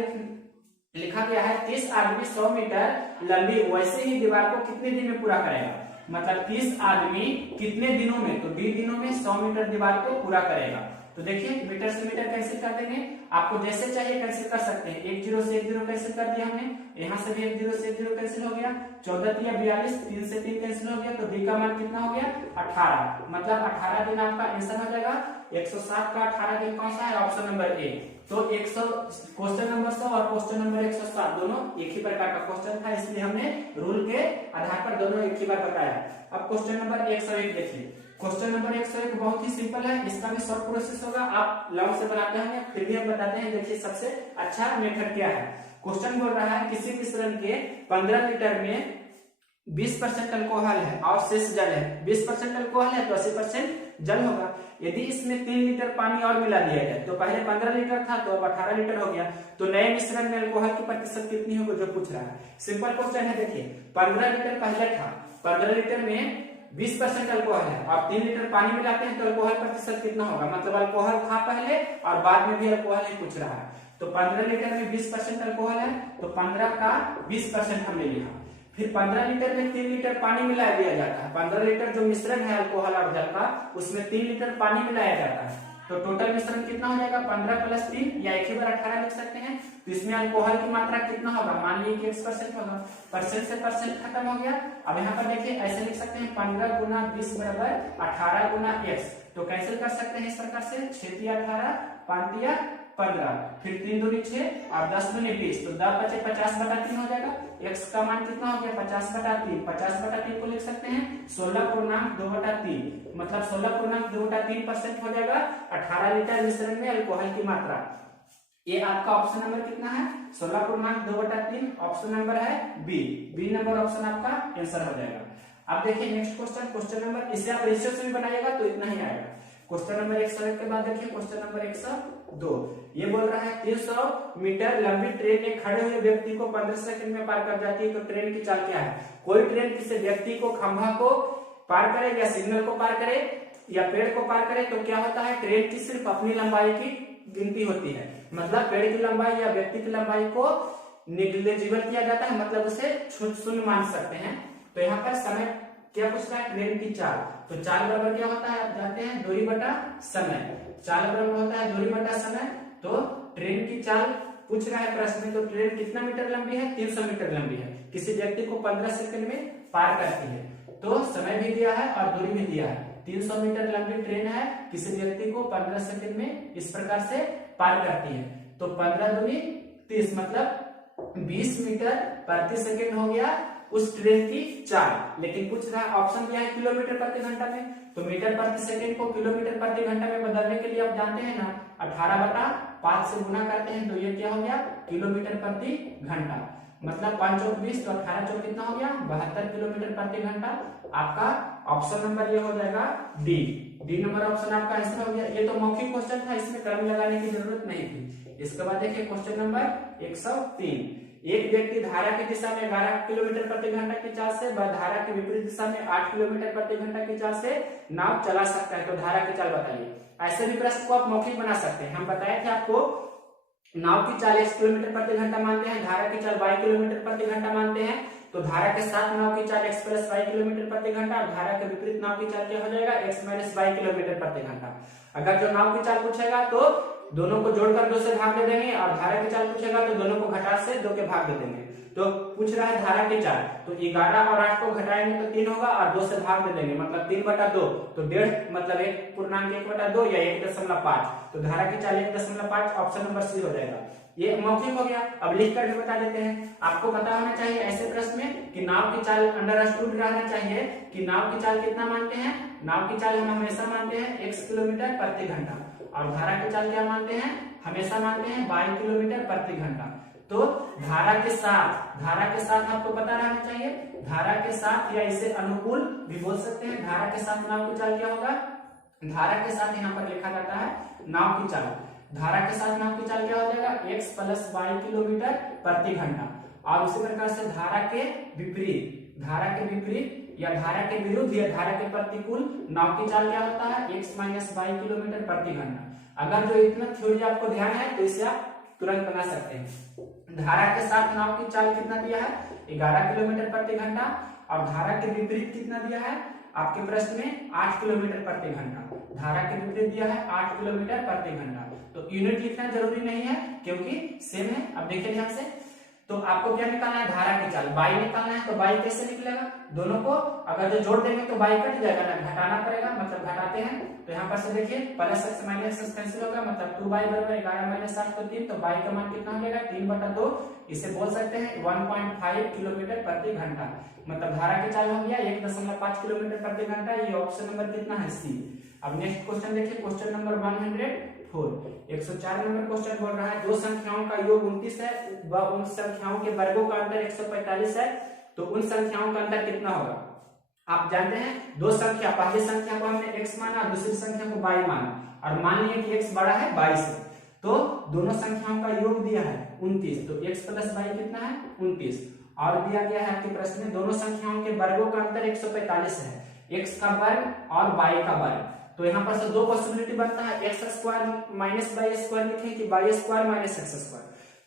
लिखा गया है 30 आदमी 100 मीटर लंबी वैसे ही दीवार को कितने दिन में पूरा करेगा? मतलब 30 आदमी कितने दिनों में? तो 20 दिनों में 100 मीटर दीवार को पूरा करेगा। तो देखिए मीटर से मीटर कैंसिल कर देंगे, आपको जैसे चाहिए कैंसिल कर सकते हैं। 1 0 से 1 0 कैंसिल कर दिया हमने, यहाँ से भी 1 0 से 1 0 कैंसिल हो गया। 14 या 42, 3 से 3 कैंसिल हो गया, तो डी का मान कितना हो गया? 18, मतलब 18 दिन आपका आंसर हो जाएगा। 107 का 18 दिन कौन सा है? Option number A. तो 100 क्वेश्चन नंबर 100 और क्वेश्चन नंबर 107 दोनों एक ही प्रकार का क्वेश्चन था, इसलिए हमने रूल के आधार पर दोनों एक ही बार बताया। अब क्वेश्चन नंबर 101 देखिए। क्वेश्चन नंबर 101 बहुत ही सिंपल है, इसका भी शॉर्ट प्रोसेस होगा, आप लॉन्ग से बनाते हैं, फिर भी हम बताते हैं। देखिए सबसे अच्छा मेथड क्या है। क्वेश्चन बोल रहा है किसी मिश्रण के 15 लीटर में 20% अल्कोहल है और शेष जल है। 20% अल्कोहल है तो 80% जल होगा। यदि इसमें 3 लीटर पानी और मिला दिया जाए, तो पहले 15 लीटर था तो अब 18 लीटर हो गया, तो नए मिश्रण में अल्कोहल की प्रतिशत कितनी होगी जो पूछ रहा है। सिंपल क्वेश्चन है। देखिए 15 लीटर पहले था, 15 लीटर में 20% अल्कोहल है, आप 3 लीटर पानी मिलाते हैं तो अल्कोहल प्रतिशत कितना होगा? मतलब अल्कोहल था पहले और बाद में भी अल्कोहल ही पूछ रहा है। तो 15 लीटर में 20% अल्कोहल है, तो 15 का 20% हमने लिखा। फिर 15 लीटर में 3 लीटर पानी मिलाया दिया जाता है। 15 लीटर जो मिश्रण है अल्कोहल और जल का, उसमें 3 लीटर पानी मिलाया जाता है, तो टोटल मिश्रण कितना हो जाएगा? 15 + 3, या एक ही बार 18 लिख सकते हैं। तो इसमें अल्कोहल की मात्रा कितना होगा? मान लीजिए कि X% होगा, परसेंट से परसेंट खत्म हो गया। अब यहाँ पर देखिए ऐसे लिख सकते हैं 15 गुना 20 बराबर 18 गुना X, तो कैंसिल कर सकते हैं इस प्रकार से। 6 × 18, 5 × 15, फिर 3 दूनी 6 और 10 दूनी 20, तो 10 बचे 50/3 हो जाएगा। x का मान कितना हो गया? 50/3। 50/3 को लिख सकते हैं 16.2/3, मतलब 16.2/3% हो जाएगा 18 लीटर मिश्रण में अल्कोहल की मात्रा। ये आपका ऑप्शन नंबर कितना है? 16.2/3, ऑप्शन नंबर है बी नंबर ऑप्शन आपका आंसर हो जाएगा। अब देखिए नेक्स्ट क्वेश्चन, क्वेश्चन नंबर, इसे आप रेशियो से भी बनाइएगा तो इतना ही आएगा। क्वेश्चन नंबर 101 के बाद देखिए क्वेश्चन नंबर 102। ये बोल रहा है 300 मीटर लंबी ट्रेन एक खड़े हुए व्यक्ति को 15 सेकंड में पार कर जाती है, तो ट्रेन की चाल क्या है? कोई ट्रेन किसी व्यक्ति को खंभा को पार करे या सिग्नल को पार करे या पेड़ को पार करे, तो क्या होता है? ट्रेन की सिर्फ अपनी लंबाई की गिनती होती है, मतलब पेड़ की लंबाई या व्यक्ति की लंबाई को निग्लेजिबल किया जाता है, मतलब उसे शून्य मान सकते हैं। तो यहाँ पर समय क्या पूछ रहा है, ट्रेन की चाल। तो चाल बराबर क्या होता है, आप जानते हैं, दूरी बटा समय। चाल बराबर होता है दूरी बटा समय। तो ट्रेन की चाल पूछ रहा है प्रश्न में, तो ट्रेन कितना मीटर लंबी है, 300 मीटर लंबी है, किसी व्यक्ति को 15 सेकंड में पार करती है। तो समय भी दिया है और दूरी भी दिया है। 300 मीटर लंबी ट्रेन है, किसी व्यक्ति को 15 सेकंड में इस प्रकार से पार करती है। तो 15 दूनी 30, मतलब 20 मीटर प्रति सेकंड हो गया उस ट्रेन की चाल। लेकिन पूछ रहा है, ऑप्शन दिया है किलोमीटर प्रति घंटा में, तो मीटर प्रति सेकंड को किलोमीटर प्रति घंटा में बदलने के लिए आप जानते हैं ना, 18/5 से गुना करते हैं, तो ये क्या हो गया, किलोमीटर प्रति घंटा। मतलब 5 चौक 20, तो 18 चौक कितना हो गया, 72 किलोमीटर प्रति घंटा। आपका ऑप्शन नंबर ये हो जाएगा डी नंबर ऑप्शन आपका आंसर हो गया। ये तो मौखिक क्वेश्चन था, इसमें कलम लगाने की जरूरत नहीं थी। इसके बाद देखिए क्वेश्चन नंबर 103। एक व्यक्ति धारा की दिशा में 11 किलोमीटर प्रति घंटा की चाल से व धारा के विपरीत दिशा में 8 किलोमीटर प्रति घंटा की चाल से नाव चला सकता है, तो धारा की चाल बताइए। ऐसे भी प्रश्न को आप मौखिक बना सकते हैं। हम बताए थे आपको, नाव की चाल 1 किलोमीटर प्रति घंटा मानते हैं, धारा की चाल 22 किलोमीटर प्रति घंटा मानते हैं। तो धारा के साथ नाव की चाल x + y किलोमीटर प्रति घंटा, और धारा के विपरीत नाव की चाल क्या हो जाएगा, x - y किलोमीटर प्रति घंटा। अगर जो नाव की चाल पूछेगा तो दोनों को जोड़कर 2 से भाग दे देंगे, और धारा की चाल पूछेगा तो दोनों को घटा से 2 के भाग दे देंगे। तो पूछ रहा है धारा की चाल, तो 11 और 8 को घटाएंगे तो 3 होगा, और 2 से भाग दे देंगे, मतलब 3/2, तो 1.5 मतलब 1.1/2 या 1.5। तो धारा की चाल 1.5, ऑप्शन नंबर सी हो जाएगा। ये मौखिक हो गया। अब लिख कर भी बता देते हैं। आपको पता होना चाहिए ऐसे प्रश्न में कि नाव की चाल अंडरस्टूड रहना चाहिए कि नाव की चाल कितना मानते हैं। नाव की चाल हम हमेशा मानते हैं x किलोमीटर प्रति घंटा, और धारा की चाल क्या मानते हैं, हमेशा मानते हैं y किलोमीटर प्रति घंटा। तो धारा के साथ आपको पता रहना चाहिए, धारा के साथ या इसे अनुकूल भी बोल सकते हैं। धारा के साथ नाव की चाल क्या होगा, धारा के साथ यहाँ पर लिखा जाता है नाव की चाल। धारा के साथ नाव की चाल क्या हो जाएगा, x + y किलोमीटर प्रति घंटा। और उसी प्रकार से धारा के विपरीत या धारा के विरुद्ध या धारा के प्रतिकूल नाव की चाल क्या होता है, x - y किलोमीटर प्रति घंटा। अगर जो इतना थ्योरी आपको ध्यान है तो इसे आप तुरंत बना सकते हैं। धारा के साथ नाव की चाल कितना दिया है, 11 किलोमीटर प्रति घंटा, और धारा के विपरीत कितना दिया है आपके प्रश्न में, 8 किलोमीटर प्रति घंटा। धारा के विपरीत दिया है 8 किलोमीटर प्रति घंटा। तो यूनिट लिखना जरूरी नहीं है क्योंकि सेम है। अब देखिए ध्यान से, तो आपको क्या निकालना है, धारा की चाल y निकालना है। तो y कैसे निकलेगा, दोनों को अगर जो जोड़ देंगे तो y कट जाएगा ना, घटाना पड़ेगा, मतलब घटाते हैं। तो यहाँ पर से देखिए +x - x कैंसिल होगा, मतलब 2y = 11 - 8 तो 3, तो y का मान कितना हो जाएगा, 3/2। इसे बोल सकते हैं 1.5 किलोमीटर प्रति घंटा। मतलब धारा की चाल हो गया 1.5 किलोमीटर प्रति घंटा। ये ऑप्शन नंबर कितना है, सी। अब नेक्स्ट क्वेश्चन देखिए, क्वेश्चन नंबर 104। 104 नंबर क्वेश्चन बोल रहा है, दो संख्याओं का योग 29 है व उन संख्याओं के वर्गों का अंतर 145 है, तो उन संख्याओं का अंतर कितना होगा। आप जानते हैं दो संख्या, पहली संख्या को हमने x माना, दूसरी संख्या को y माना, और मान लिया कि x बड़ा है y से, तो दोनों संख्याओं का योग दिया है 29, तो x + y कितना है, 29। और दिया गया है आपके प्रश्न में दोनों संख्याओं के वर्गों का अंतर 145 है, x का वर्ग और y का वर्ग। तो यहाँ पर से दो पॉसिबिलिटी बनता है, x² - y² लिखें कि y² - x²।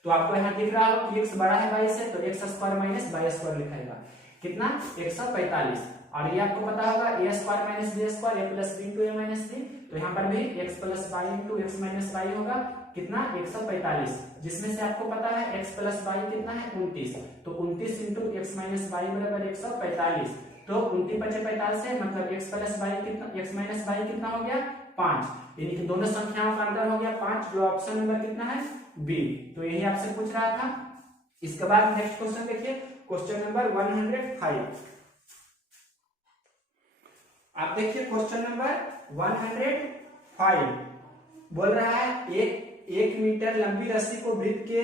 तो आपको यहाँ दिख रहा हो कि x बड़ा है y से, तो x² - y² लिखाएगा, कितना 145। और ये आपको पता होगा a² - b² a + b * a - b, तो यहाँ पर भी x + y * x - y होगा, कितना 145, जिसमें से आपको पता है x + y कितना है 29, तो 29 × x - y = 145। तो 29 × 5 = 45 है, मतलब x + y कितना, x - y कितना हो गया 5, यानी कि दोनों संख्याओं का अंतर हो गया 5, जो ऑप्शन नंबर कितना है बी। तो यही आपसे पूछ रहा था। इसके बाद नेक्स्ट क्वेश्चन देखिए, क्वेश्चन नंबर 105। आप देखिए क्वेश्चन नंबर 105 बोल रहा है, एक मीटर लंबी रस्सी को वृत्त के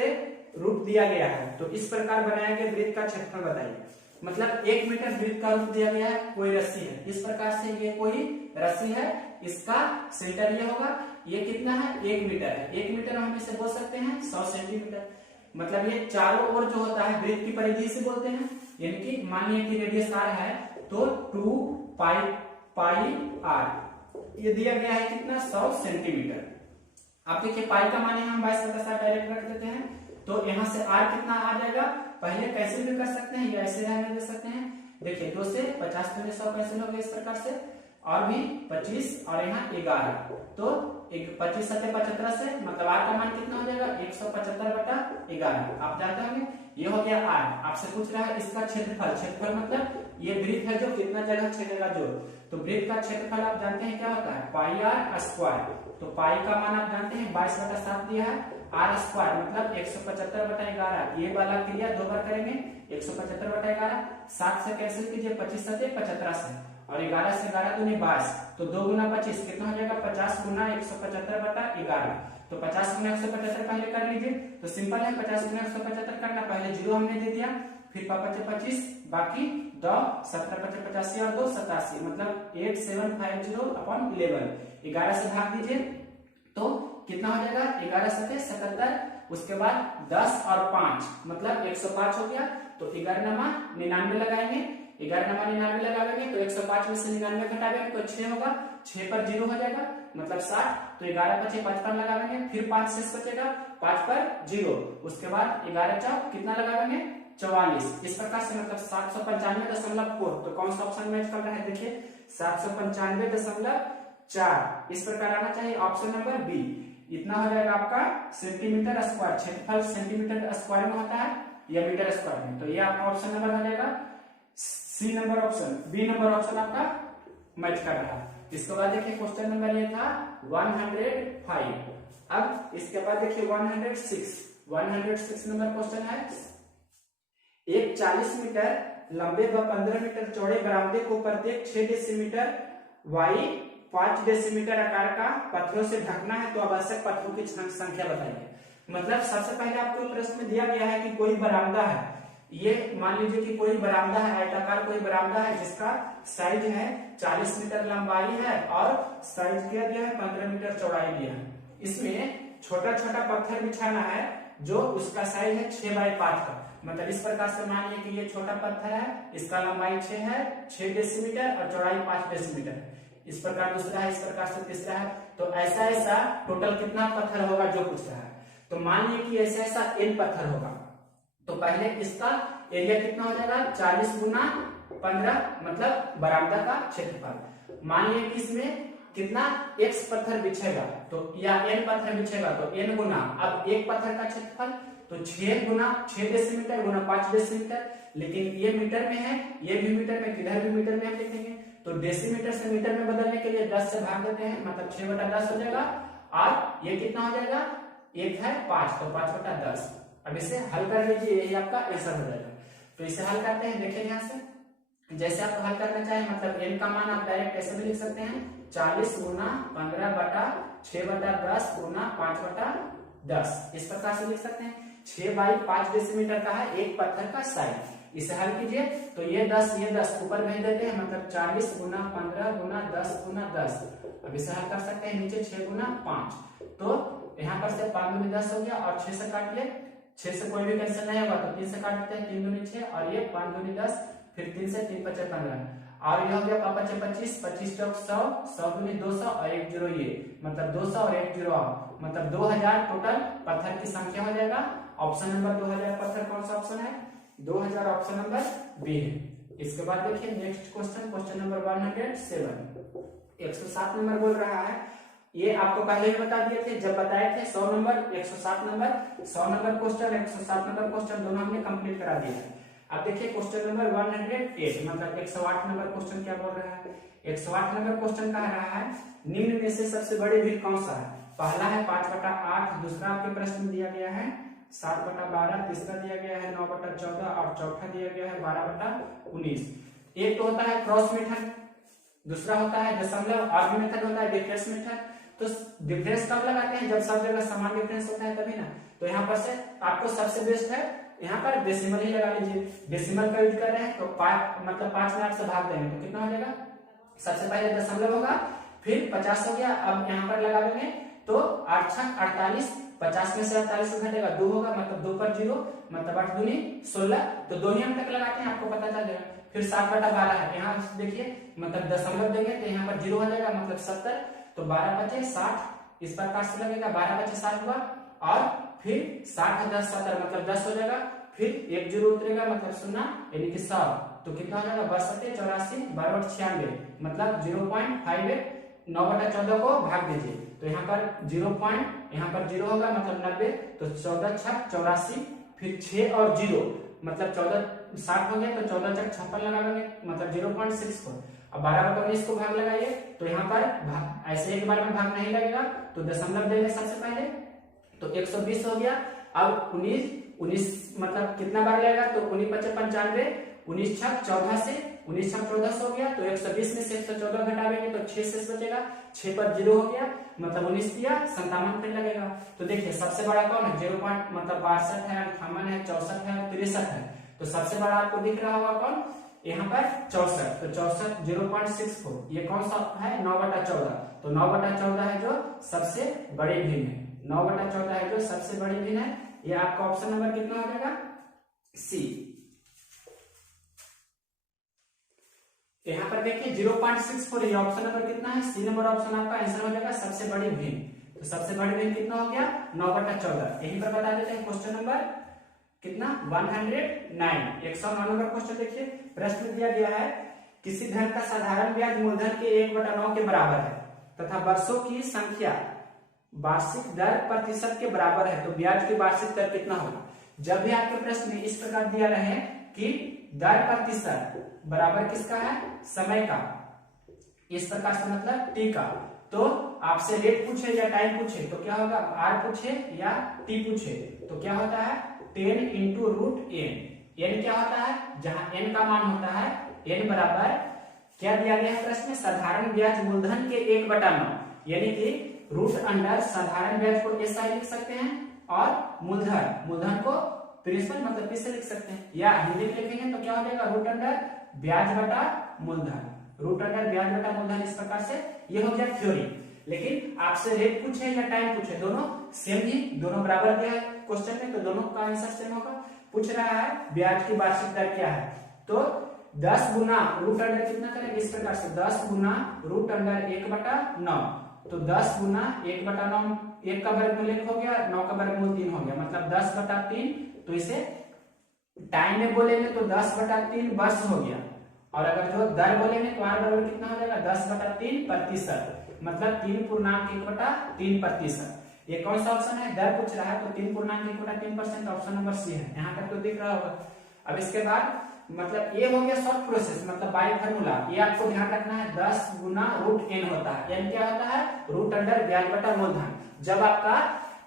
रूप दिया गया है, तो इस प्रकार बनाया गया वृत्त का क्षेत्रफल बताइए। मतलब 1 मीटर वृत्त का रूप दिया गया है, कोई रस्सी है, इस प्रकार से ये कोई रस्सी है, इसका सेंटर ये होगा, ये कितना है 1 मीटर है। 1 मीटर हम इसे बोल सकते हैं 100 सेंटीमीटर। मतलब ये चारों ओर जो होता है वृत्त की परिधि से बोलते हैं, यानी कि मानिए कि रेडियस r है, तो 2 पाई r, ये दिया गया है कितना 100 सेंटीमीटर। आप देखिए पाई का मान हम 22 का साथ डायरेक्ट रख देते हैं, तो यहाँ से r कितना आ जाएगा, पहले कैसे भी कर सकते हैं या ऐसे रहने दे सकते हैं, देखिए 2 से 50 में 100 कैंसिल हो गया इस प्रकार से, और भी 25 और यहाँ 11, तो 25 सत्ते 75 से मतलब r का मान कितना हो जाएगा 175/11। आप जानते होंगे ये हो गया r। आपसे पूछ रहा है इसका क्षेत्रफल, क्षेत्रफल मतलब ये वृत्त है जो कितना जगह छेदेगा जो, तो वृत्त का क्षेत्रफल आप जानते हैं क्या होता है पाई r स्क्वायर। तो पाई का मान आप जानते हैं 22/7 दिया है, r स्क्वायर मतलब 175/11। ये वाला क्रिया दो बार करेंगे 175/11, 7 से कैंसिल कीजिए 25 सत्ते 75 से, और 11 से 11 दूनी 22, तो 2 गुना 25 कितना हो जाएगा 50 गुना 175/11। तो 50 गुना 175 पहले कर लीजिए, तो सिंपल है 50 गुना 175 करना, पहले जीरो हमने दे दिया, फिर 25 बाकी 2 17 25 85 और 2 87 मतलब 8750/11। 11 से भाग दीजिए तो कितना हो जाएगा 11 सत्ते 77, उसके बाद 10 और 5 मतलब 105 हो गया। तो 11 नमा 99 लगाएंगे, 11 नमा 99 लगाएंगे तो 105 में से 99 घटाएंगे तो 6 होगा, 6 पर 0 हो जाएगा मतलब 60। तो 11 5 55 लगाएंगे, फिर 5 शेष बचेगा, 5 पर 0, उसके बाद 11 चौक कितना लगाएंगे 44। इस प्रकार से मतलब 795.4। तो कौन सा ऑप्शन मैच कर रहा है देखिए 795.4 इस प्रकार आना चाहिए, ऑप्शन नंबर बी। इतना हो जाएगा आपका सेंटीमीटर स्क्वायर, क्षेत्रफल सेंटीमीटर स्क्वायर में होता है या मीटर स्क्वायर में, तो ये आपका ऑप्शन नंबर हो जाएगा C number option, B number option आपका मैच कर रहा है। इसके बाद देखिए क्वेश्चन नंबर ये था 105। अब इसके बाद देखिए 106 नंबर क्वेश्चन है। एक 40 मीटर लंबे व 15 मीटर चौड़े बरामदे को प्रत्येक 6 डेसीमीटर वाई 5 डेसीमीटर आकार का पत्थरों से ढकना है, तो आवश्यक पत्थरों की संख्या बताइए। मतलब सबसे पहले आपको प्रश्न में दिया गया है कि कोई बरामदा है, ये मान लीजिए कि कोई बरामदा है, आयताकार कोई बरामदा है जिसका साइज है 40 मीटर लंबाई है और साइज किया गया है 15 मीटर चौड़ाई दिया है। इसमें छोटा छोटा पत्थर बिछाना है जो उसका साइज है 6/5 का, मतलब इस प्रकार से मानिए कि ये छोटा पत्थर है, इसका लंबाई 6 है, 6 डेसीमीटर और चौड़ाई 5 डेसीमीटर। इस प्रकार दूसरा है, इस प्रकार से तीसरा है। तो ऐसा ऐसा टोटल कितना पत्थर होगा जो पूछ रहा है, तो मान लीजिए कि ऐसा ऐसा n पत्थर होगा। तो पहले इसका एरिया कितना हो जाएगा 40 गुना 15 मतलब बरामदा का क्षेत्रफल। मान लीजिए कि इसमें कितना x पत्थर बिछेगा तो या n पत्थर बिछेगा तो n गुना, अब एक पत्थर का क्षेत्रफल तो 6 गुना 6 डेसीमीटर गुना 5 डेसीमीटर, लेकिन ये मीटर में है, ये भी मीटर में, किधर भी मीटर में हम लिखेंगे तो डेसीमीटर से मीटर में बदलने के लिए 10 से भाग देते हैं, मतलब 6/10 हो जाएगा। और ये कितना हो जाएगा, एक है 5 तो 5/10। अब इसे हल कर लीजिए, यही आपका आंसर हो जाएगा। तो इसे हल करते हैं, देखिए यहाँ से जैसे आप हल करना चाहें, मतलब n का मान आप डायरेक्ट ऐसे भी लिख सकते हैं 40 गुना 15/6/10 गुना 5/10 इस प्रकार से लिख सकते हैं। 6/5 डेसीमीटर का है एक पत्थर का साइज। इसे हल कीजिए तो ये 10 ऊपर भेज देते हैं, मतलब 40 गुना 15 गुना 10 गुना 10। अब इसे हल कर सकते हैं नीचे 6 गुना 5, तो यहाँ पर से 5 दूनी 10 हो गया और 6 से काट ले, 6 से कोई भी कैंसिल नहीं होगा तो 3 से काट देते हैं, 3 दूनी 6 और ये 5 दूनी 10, फिर 3 से 3 5 15 और ये हो गया 5 25 25 चौक 100 100 दूनी 200 और 1 0 ये मतलब 200 और 1 0 मतलब 2000 टोटल पत्थर की संख्या हो जाएगा। ऑप्शन नंबर 2000 पत्थर कौन सा ऑप्शन है 2000, ऑप्शन नंबर बी है। इसके बाद देखिए next question, question number 107 107 number बोल रहा है। ये आपको पहले भी बता दिए थे जब बताए थे 100 number 107 number 100 number question 107 number question दोनों हमने कंप्लीट करा दिया है। अब देखिए क्वेश्चन नंबर 108 मतलब 108 नंबर क्वेश्चन क्या बोल रहा है। 108 नंबर क्वेश्चन कह रहा है निम्न में से सबसे बड़ी भीड़ कौन सा है। पहला है 5/8, दूसरा आपके प्रश्न में दिया गया है 7/12, तीसरा दिया गया है 9/14 और चौथा दिया गया है 12/19। एक तो होता है क्रॉस मेथड, दूसरा होता है दशमलव, और भी मेथड होता है डिफरेंस मेथड। तो डिफरेंस कब लगाते हैं जब सब जगह समान डिफरेंस होता है तभी ना। तो यहाँ पर से आपको सबसे बेस्ट है यहाँ पर डेसिमल ही लगा लीजिए। डेसिमल का यूज कर रहे हैं तो 5 मतलब 5 में 8 से भाग देंगे तो कितना हो जाएगा, सबसे पहले दशमलव होगा फिर 50 हो गया। अब यहाँ पर लगा देंगे तो 8 6 48, 50 में से 48 घटेगा 2 होगा मतलब 2 पर 0 मतलब 8 दूनी 16, तो दो नियम तक लगाते हैं आपको पता चल जाएगा। फिर 7/12 है, यहाँ देखिए मतलब दशमलव देंगे तो यहाँ पर 0 हो जाएगा मतलब 70, तो 12 बचे 60 इस प्रकार से लगेगा 12 बचे 60 हुआ और फिर 60 10 70 मतलब 10 हो जाएगा। फिर एक जीरो उतरेगा मतलब 0 यानी कि 100, तो कितना हो जाएगा 82 84 12 96 मतलब 0.58 9/14 को भाग दीजिए, तो यहाँ पर 0 पॉइंट यहाँ पर 0 होगा मतलब 90, तो 14 छक 84, फिर 6 और 0 मतलब 14 60 हो गया, तो 14 छक 56 लगा लेंगे मतलब 0.64। अब 12/19 को भाग लगाइए, तो यहाँ पर ऐसे एक बार में भाग नहीं लगेगा, तो दशमलव देंगे सबसे पहले, तो 120 हो गया। अब 19 मतलब कितना बार लगेगा, तो 19 × 5 = 95, 19 छक 14 से 19 छक 14 हो गया, तो 120 में से 114 घटावेंगे तो 6 शेष बचेगा, 6 पर 0 हो गया मतलब 19 दिया 57 फिर लगेगा। तो देखिए सबसे बड़ा कौन है, 0 पॉइंट मतलब 62 है, 58 है, 64 है, 63 है, तो सबसे बड़ा आपको दिख रहा होगा कौन, यहाँ पर 64, तो 64 0.64, ये कौन सा है 9/14, तो 9/14 है जो सबसे बड़ी भिन्न है, 9/14 है जो सबसे बड़ी भिन्न है। ये आपका ऑप्शन नंबर कितना हो जाएगा, सी। यहाँ पर देखिए 0.64, ये ऑप्शन नंबर कितना है, सी नंबर ऑप्शन आपका आंसर हो जाएगा सबसे बड़ी भिन्न। तो सबसे बड़ी भिन्न कितना हो गया 9/14। यहीं पर बता देते हैं क्वेश्चन नंबर कितना 109, 109 नंबर क्वेश्चन देखिए, प्रश्न दिया गया है किसी धन का साधारण ब्याज मूलधन के 1/9 के बराबर है तथा वर्षों की संख्या वार्षिक दर प्रतिशत के बराबर है, तो ब्याज की वार्षिक दर कितना होगा। जब भी आपके प्रश्न में इस प्रकार दिया रहे कि दर प्रतिशत बराबर किसका है, समय का, इस प्रकार से मतलब टी का, तो आपसे रेट पूछे या टाइम पूछे तो क्या होगा, आर पूछे या टी पूछे तो क्या होता है 10 × √n। n क्या होता है, जहां n का मान होता है n बराबर क्या दिया गया है प्रश्न में, साधारण ब्याज मूलधन के 1/9, यानी कि √अंडर साधारण ब्याज को ऐसा लिख सकते हैं और मूलधन को प्रिंसिपल मतलब पी से लिख सकते हैं, या हिंदी में लिखेंगे तो क्या हो जाएगा √अंडर ब्याज बटा मूलधन, √अंडर ब्याज बटा मूलधन, इस प्रकार से ये हो गया थ्योरी। लेकिन आपसे रेट पूछे या टाइम पूछे दोनों सेम ही, दोनों बराबर दिया है क्वेश्चन में, तो दोनों का आंसर सेम होगा। पूछ रहा है ब्याज की वार्षिक दर क्या है, तो 10 गुना √अंडर कितना करेंगे, इस प्रकार से 10 गुना √अंडर 1/9, तो 10 गुना 1/9, 1 का वर्गमूल 1 हो गया, 9 का वर्गमूल 3 हो गया, मतलब 10/3, तो इसे टाइम में बोलेंगे तो 10/3 वर्ष हो गया, और अगर जो दर बोलेंगे तो आर बराबर कितना हो जाएगा 10/3 प्रतिशत, मतलब 3.1/3%। ये कौन सा ऑप्शन है, दर पूछ रहा है तो 3.1/3%, ऑप्शन नंबर सी है, यहाँ तक तो दिख रहा होगा। अब इसके बाद मतलब ये हो गया शॉर्ट प्रोसेस मतलब बाय फार्मूला, ये आपको ध्यान रखना है 10 गुना √n होता है, n क्या होता है √अंडर ब्याज बटा मूलधन, जब आपका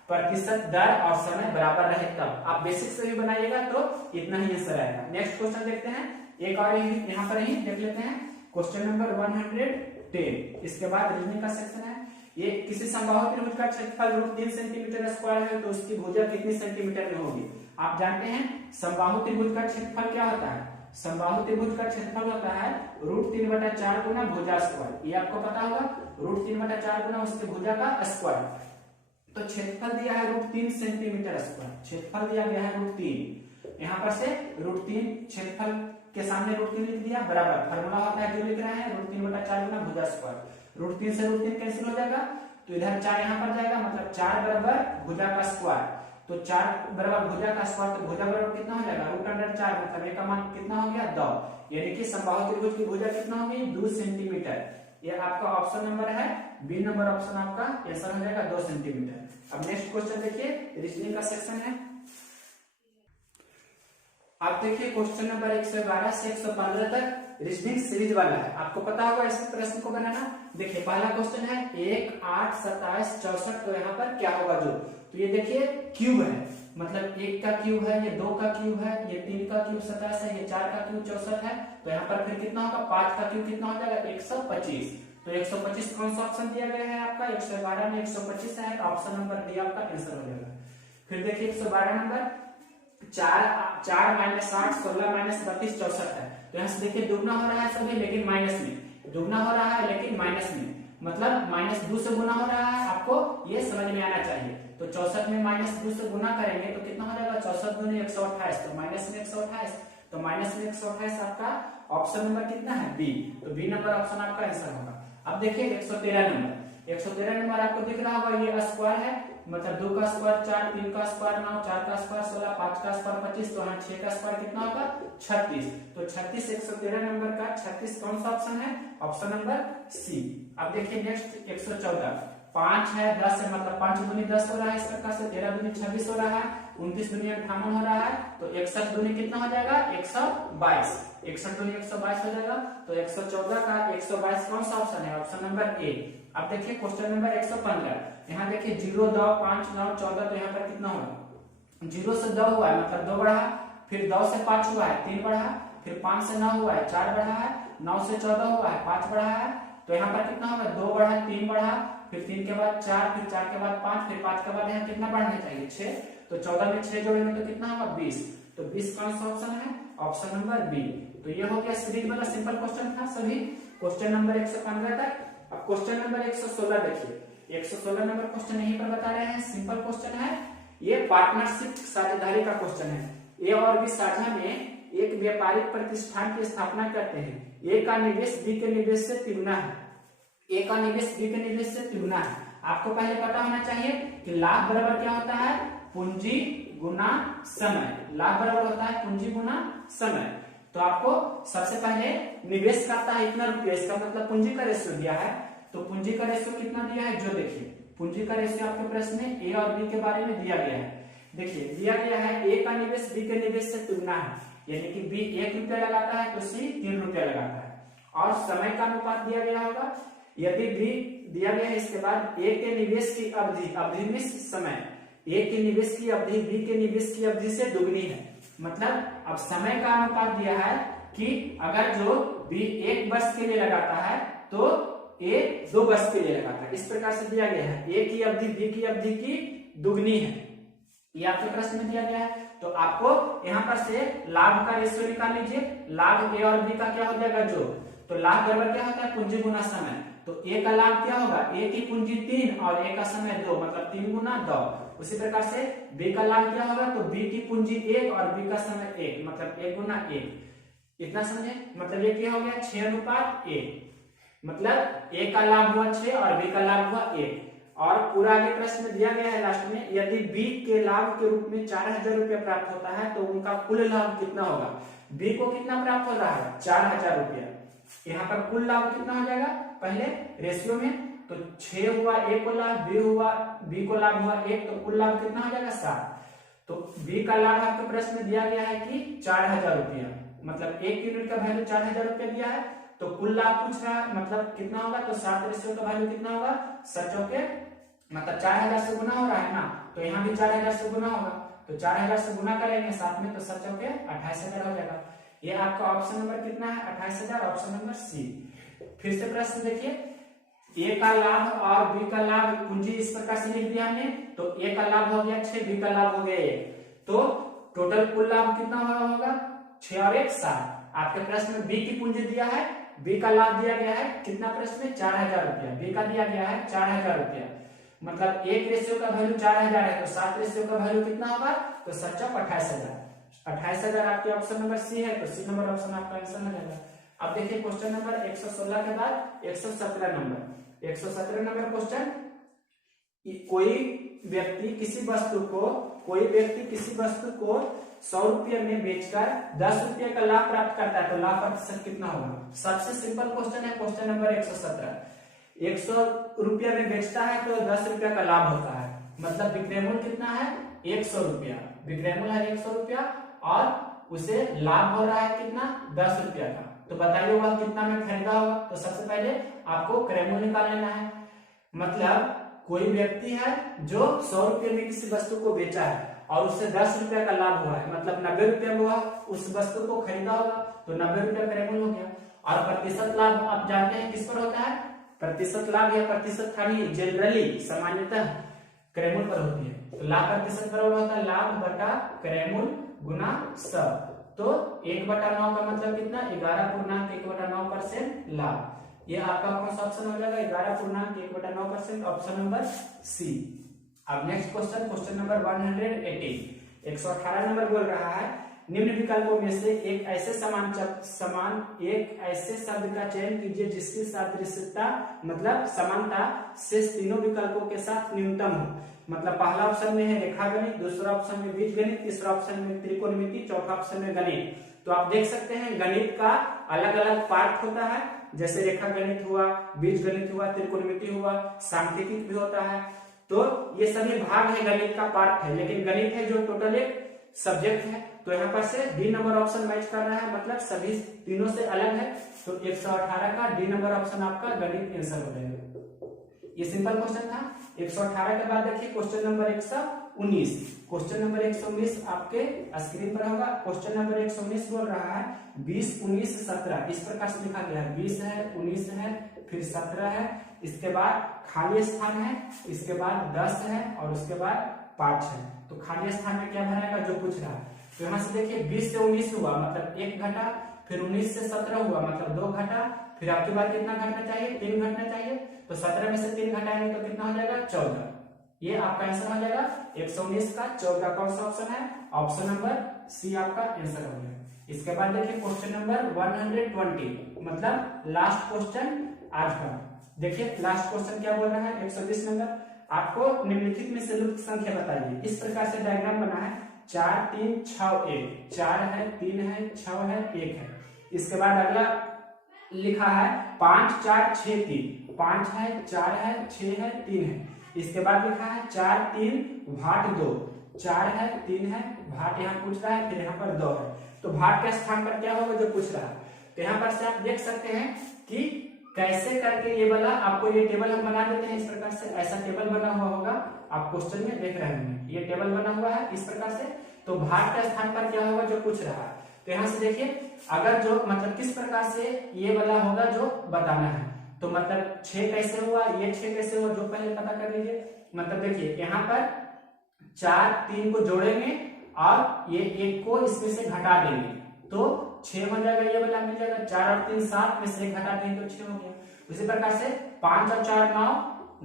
प्रतिशत दर और समय बराबर रहे तब। आप बेसिक से भी बनाइएगा तो इतना ही आंसर आएगा। नेक्स्ट क्वेश्चन देखते हैं, एक और यहाँ पर ही देख लेते हैं क्वेश्चन नंबर 110। इसके बाद रीजनिंग का सेक्शन है, ये किसी समबाहु त्रिभुज का क्षेत्रफल √3 सेंटीमीटर स्क्वायर है तो उसकी भुजा कितनी सेंटीमीटर में होगी। आप जानते हैं समबाहु त्रिभुज का क्षेत्रफल क्या होता है, समबाहु त्रिभुज का क्षेत्रफल होता है √3/4 गुना भुजा स्क्वायर, ये आपको पता होगा, √3/4 गुना उसके भुजा का स्क्वायर, तो क्षेत्रफल दिया है √3 सेंटीमीटर स्क्वायर, क्षेत्रफल दिया गया है √3, यहाँ पर से √3 क्षेत्रफल के सामने √3 लिख दिया बराबर, फार्मूला होता है जो लिख रहे हैं √3/4 गुना भुजा स्क्वायर, √3 से √3 कैंसिल हो जाएगा, तो इधर 4 यहाँ पर जाएगा, मतलब 4 बराबर भुजा का स्क्वायर, तो 4 बराबर भुजा का स्क्वायर, तो भुजा बराबर कितना हो जाएगा √4, मतलब एक का मान कितना हो गया 2, यानी कि समबाहु त्रिभुज की भुजा कितना होगी 2 सेंटीमीटर। ये आपका ऑप्शन नंबर है बी नंबर ऑप्शन आपका आंसर हो जाएगा 2 सेंटीमीटर। अब नेक्स्ट क्वेश्चन देखिए, रीजनिंग का सेक्शन है। आप देखिए क्वेश्चन नंबर 111 से 115 तक रीजनिंग सीरीज वाला है, आपको पता होगा इस प्रश्न को बनाना। देखिए पहला क्वेश्चन है 1 8 27 64, तो यहाँ पर क्या होगा जो, तो ये देखिए क्यूब है, मतलब 1 का क्यूब है, ये 2 का क्यूब है, ये 3 का क्यूब 27 है, ये 4 का क्यूब 64 है, तो यहाँ पर फिर कितना होगा 5 का क्यूब कितना हो जाएगा 125, तो 125 कौन सा ऑप्शन दिया गया है आपका 112 में 125 है, ऑप्शन नंबर डी आपका आंसर हो जाएगा। फिर देखिए 112 नंबर 4 - 8 16 - 32 64 है, तो यहाँ से देखिए दुगना हो रहा है सभी, लेकिन माइनस में, दुगना हो रहा है लेकिन माइनस में, मतलब -2 से गुना हो रहा है, आपको ये समझ में आना चाहिए। तो 64 में -2 से गुना करेंगे तो कितना हो जाएगा 64 दूनी 128, तो माइनस में 128, तो माइनस में 128 आपका ऑप्शन नंबर कितना है बी, तो बी नंबर ऑप्शन आपका आंसर होगा। अब देखिए 113 नंबर, 113 नंबर आपको दिख रहा होगा, ये स्क्वायर है, मतलब 2 का स्क्वायर 4, 3 का स्क्वायर 9, 4 का स्क्वायर 16, 5 का स्क्वायर 25, तो यहाँ 6 का स्क्वायर कितना होगा 36। तो 36 113 नंबर का 36 कौन सा ऑप्शन है, ऑप्शन नंबर सी। अब देखिए नेक्स्ट 114, 5 है 10 है, मतलब 5 दूनी 10 हो रहा है इस प्रकार से, 13 दूनी 26 हो रहा है, 29 दूनी 58 हो रहा है, तो 61 दूनी कितना हो जाएगा 122, 61 दूनी 122 हो जाएगा। तो 114 का 122 कौन सा ऑप्शन है, ऑप्शन नंबर ए। अब देखिए क्वेश्चन नंबर 115, यहाँ देखिए 0 2 5 9 14, तो यहाँ पर कितना होगा 0 से 2 हुआ है मतलब 2 बढ़ा, फिर 2 से 5 हुआ है 3 बढ़ा, फिर 5 से 9 हुआ है 4 बढ़ा है, 9 से 14 हुआ है 5 बढ़ा है, तो यहाँ पर कितना होगा 2 बढ़ा 3 बढ़ा, फिर 3 के बाद 4, फिर 4 के बाद 5, फिर 5 के बाद यहाँ कितना बढ़ना चाहिए 6, तो 14 में 6 जोड़ेंगे तो कितना होगा 20, तो 20 कौन सा ऑप्शन है, ऑप्शन नंबर बी। तो ये हो गया सीरीज वाला सिंपल क्वेश्चन था सभी क्वेश्चन नंबर 115 तक। अब क्वेश्चन नंबर 116 देखिए, 116 नंबर क्वेश्चन यहीं पर बता रहे हैं, सिंपल क्वेश्चन है, ये पार्टनरशिप साझेदारी का क्वेश्चन है। ए और बी साझा में एक व्यापारिक प्रतिष्ठान की स्थापना करते हैं, ए का निवेश बी के निवेश से तिगुना है, ए का निवेश बी के निवेश से तिगुना है। आपको पहले पता होना चाहिए कि लाभ बराबर क्या होता है, पूंजी गुना समय, लाभ बराबर होता है पूंजी गुना समय। तो आपको सबसे पहले निवेश करता है इतना रुपया, इसका मतलब पूंजी का रेशियो दिया है, तो पूंजी का रेशियो कितना दिया है, जो देखिए पूंजी का रेशियो आपके प्रश्न में ए और बी के बारे में दिया गया है। देखिए दिया गया है ए का निवेश बी के निवेश से तुलना है, यानी कि बी 1 रुपया लगाता है तो सी 3 रुपया लगाता है, और समय का अनुपात दिया गया होगा, यदि बी दिया गया है इसके बाद ए के निवेश की अवधि, अवधि में समय, ए के निवेश की अवधि बी के निवेश की अवधि से दुगनी है, मतलब अब समय का अनुपात दिया है कि अगर जो बी 1 वर्ष के लिए लगाता है तो ए 2 वर्ष के लिए लगाता है, इस प्रकार से दिया गया है, ए की अवधि बी की अवधि की दुगनी है, ये आपके प्रश्न में दिया गया है। तो आपको यहाँ पर से लाभ का रेशियो निकाल लीजिए, लाभ ए और बी का क्या हो जाएगा जो, तो लाभ बराबर क्या होता है पूंजी गुना समय, तो ए का लाभ क्या होगा, ए की पूंजी 3 और ए का समय 2, मतलब 3 गुना 2। उसी प्रकार से बी का लाभ क्या होगा, तो बी की पूंजी 1 और बी का समय 1, मतलब 1 गुना 1, इतना समझे, मतलब ये क्या हो गया 6:1, मतलब ए का लाभ हुआ 6 और बी का लाभ हुआ 1। और पूरा आगे प्रश्न में दिया गया है लास्ट में, यदि बी के लाभ के रूप में 4000 रुपया प्राप्त होता है तो उनका कुल लाभ कितना होगा, बी को कितना प्राप्त हो रहा है 4000 रुपया, यहाँ पर कुल लाभ कितना हो जाएगा पहले रेशियो में, तो 6 हुआ ए को लाभ, बी को लाभ हुआ 1, तो कुल लाभ कितना हो जाएगा 7। तो बी का लाभ आपके प्रश्न में दिया गया है कि 4000 रुपया, मतलब 1 यूनिट का वैल्यू 4000 रुपया दिया है, तो कुल लाभ पूछ रहा है, मतलब कितना होगा, तो 7 रेशियो का वैल्यू कितना होगा 7 चौके, मतलब 4000 से गुना हो रहा है ना, तो यहाँ भी 4000 से गुना होगा, तो 4000 से गुना करेंगे साथ में, तो 7 चौके 28000 हो जाएगा। ये आपका ऑप्शन नंबर कितना है 28000, ऑप्शन नंबर सी। फिर से प्रश्न देखिए, ए का लाभ और बी का लाभ पूंजी इस प्रकार से लिख दिया हमने, तो ए का लाभ हो गया 6, बी का लाभ हो गया 1, तो टोटल कुल लाभ कितना होगा 6 और 1 7। आपके प्रश्न में बी की पूंजी दिया है, बी का लाभ दिया गया है कितना प्रश्न में 4000 रुपया, बी का दिया गया है 4000 रुपया, मतलब 1 रेशियो का वैल्यू 4000 है, तो 7 रेशियो का वैल्यू कितना होगा, तो 7 चौक 28000, 28000 आपके ऑप्शन नंबर सी है, तो सी नंबर ऑप्शन आपका आंसर हो जाएगा। अब देखिए क्वेश्चन नंबर 116 के बाद 117 नंबर, 117 नंबर क्वेश्चन, कोई व्यक्ति किसी वस्तु को 100 रुपये में बेचकर 10 रुपये का लाभ प्राप्त करता है, तो लाभ प्रतिशत कितना होगा। सबसे सिंपल क्वेश्चन है क्वेश्चन नंबर 117, 100 रुपया में बेचता है तो 10 रुपया का लाभ होता है, मतलब विक्रय मूल्य कितना है 100 रुपया, विक्रय मूल्य है 100 रुपया और उसे लाभ हो रहा है कितना 10 रुपया का, तो बताइए वह कितना में खरीदा होगा। तो सबसे पहले आपको क्रय मूल्य निकाल लेना है, मतलब कोई व्यक्ति है जो 100 रुपये में किसी वस्तु को बेचा है और उससे 10 रुपया का लाभ हुआ है, मतलब 90 रुपया हुआ उस वस्तु को खरीदा होगा, तो 90 रुपया क्रय मूल्य हो गया। और प्रतिशत लाभ आप जानते हैं किस पर होता है, प्रतिशत लाभ या प्रतिशत हानि जनरली सामान्यतः क्रय मूल्य पर होती है, तो लाभ प्रतिशत बराबर होता है लाभ बटा क्रय मूल्य गुना 100, तो 1/9 का मतलब कितना 11.1/9% लाभ। ये आपका कौन सा ऑप्शन हो जाएगा 11.1/9%, ऑप्शन नंबर सी। अब next question, question number 118, 118 number बोल रहा है, निम्न विकल्पों में से एक ऐसे एक ऐसे शब्द का चयन कीजिए जिसकी सादृश्यता मतलब समानता शेष तीनों विकल्पों के साथ न्यूनतम हो। मतलब पहला ऑप्शन में है रेखागणित, दूसरा ऑप्शन में बीजगणित, तीसरा ऑप्शन में त्रिकोणमिति, चौथा ऑप्शन में गणित। तो आप देख सकते हैं गणित का अलग अलग पार्ट होता है, जैसे रेखा गणित हुआ, बीज गणित हुआ, त्रिकोणमिति हुआ, सांख्यिकी भी होता है। तो ये सभी भाग है गणित का पार्ट है, लेकिन गणित है जो टोटल एक सब्जेक्ट है। तो यहाँ पर से डी नंबर ऑप्शन मैच कर रहा है, मतलब सभी तीनों से अलग है। तो 118 का डी नंबर ऑप्शन आपका गणित आंसर हो जाएगा। ये सिंपल क्वेश्चन था। 118 के बाद देखिए क्वेश्चन नंबर 119। क्वेश्चन नंबर 119 आपके स्क्रीन पर होगा। क्वेश्चन नंबर 119 बोल रहा है 20, 19, 17 इस प्रकार से लिखा गया है। 20 है, 19 है, फिर 17 है, इसके बाद खाली स्थान है, इसके बाद 10 है और उसके बाद 5 है। तो खाली स्थान में क्या भरेगा जो पूछ रहा है। तो यहाँ से देखिए 20 से 19 हुआ मतलब 1 घटा, फिर 19 से 17 हुआ मतलब 2 घटा, फिर आपके बाद कितना घटना चाहिए, 3 घटना चाहिए। तो 17 में से 3 घटाएंगे तो कितना हो जाएगा 14। ये आपका आंसर हो जाएगा 119 का 14। कौन सा ऑप्शन है, ऑप्शन नंबर सी आपका आंसर हो गया। इसके बाद देखिए क्वेश्चन नंबर 120 मतलब लास्ट क्वेश्चन आज का। देखिए लास्ट क्वेश्चन क्या बोल रहा है 120 नंबर, आपको निम्नलिखित में से लुप्त संख्या बताइए। इस प्रकार से डायग्राम बना है 4, 3, 6, 1, 4 है, 3 है, 6 है, 1 है। इसके बाद अगला लिखा है 5, 4, 6, 3, 5 है, 4 है, 6 है, 3 है। इसके बाद लिखा है 4, 3, भाट 2, 4 है, 3 है, भाट यहाँ पूछ रहा है, फिर यहाँ पर 2 है। तो भाट के स्थान पर क्या होगा जो पूछ रहा है। तो यहाँ पर से आप देख सकते हैं कि कैसे करके ये वाला आपको ये टेबल हम बना देते हैं। इस प्रकार से ऐसा टेबल बना हुआ होगा, आप क्वेश्चन में देख रहे होंगे ये टेबल बना हुआ है इस प्रकार से। तो भाट के स्थान पर क्या होगा जो पूछ रहा है। तो यहाँ से देखिए अगर जो मतलब किस प्रकार से ये वाला होगा जो बताना है। तो मतलब 6 कैसे हुआ, ये 6 कैसे हुआ जो पहले पता कर लीजिए। मतलब देखिए यहाँ पर 4, 3 को जोड़ेंगे और ये 1 को इसमें से घटा देंगे तो 6 हो जाएगा, ये वाला मिल जाएगा। 4 और 3 7 में से 1 घटा देंगे तो 6 हो गया। उसी प्रकार से 5 और 4 9,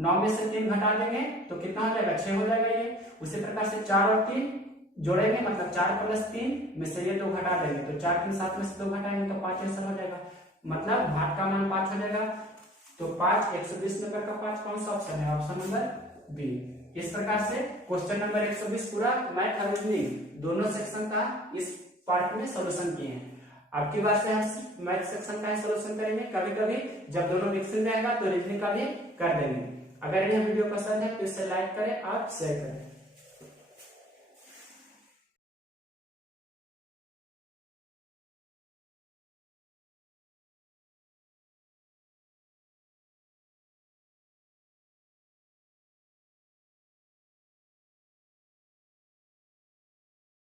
9 में से 3 घटा देंगे तो कितना हो जाएगा 6 हो जाएगा ये। उसी प्रकार से 4 और 3 जोड़ेंगे मतलब 4 + 3 में से ये 2 घटा देंगे तो 4, 3, 7 में से 2 घटाएंगे तो 5 आंसर हो जाएगा। मतलब भाट का मान 5 हो जाएगा। तो 5 120 नंबर का 5 कौन सा ऑप्शन है, ऑप्शन नंबर बी। इस प्रकार से क्वेश्चन नंबर 120 पूरा मैथ और रीजनिंग दोनों सेक्शन का इस पार्ट में सोल्यूशन किए हैं। आपकी बात से हम मैथ सेक्शन का सोल्यूशन करेंगे, कभी कभी जब दोनों मिक्सिंग रहेगा तो रीजनिंग का भी कर देंगे। अगर यह वीडियो पसंद है तो इसे लाइक करें और शेयर करें।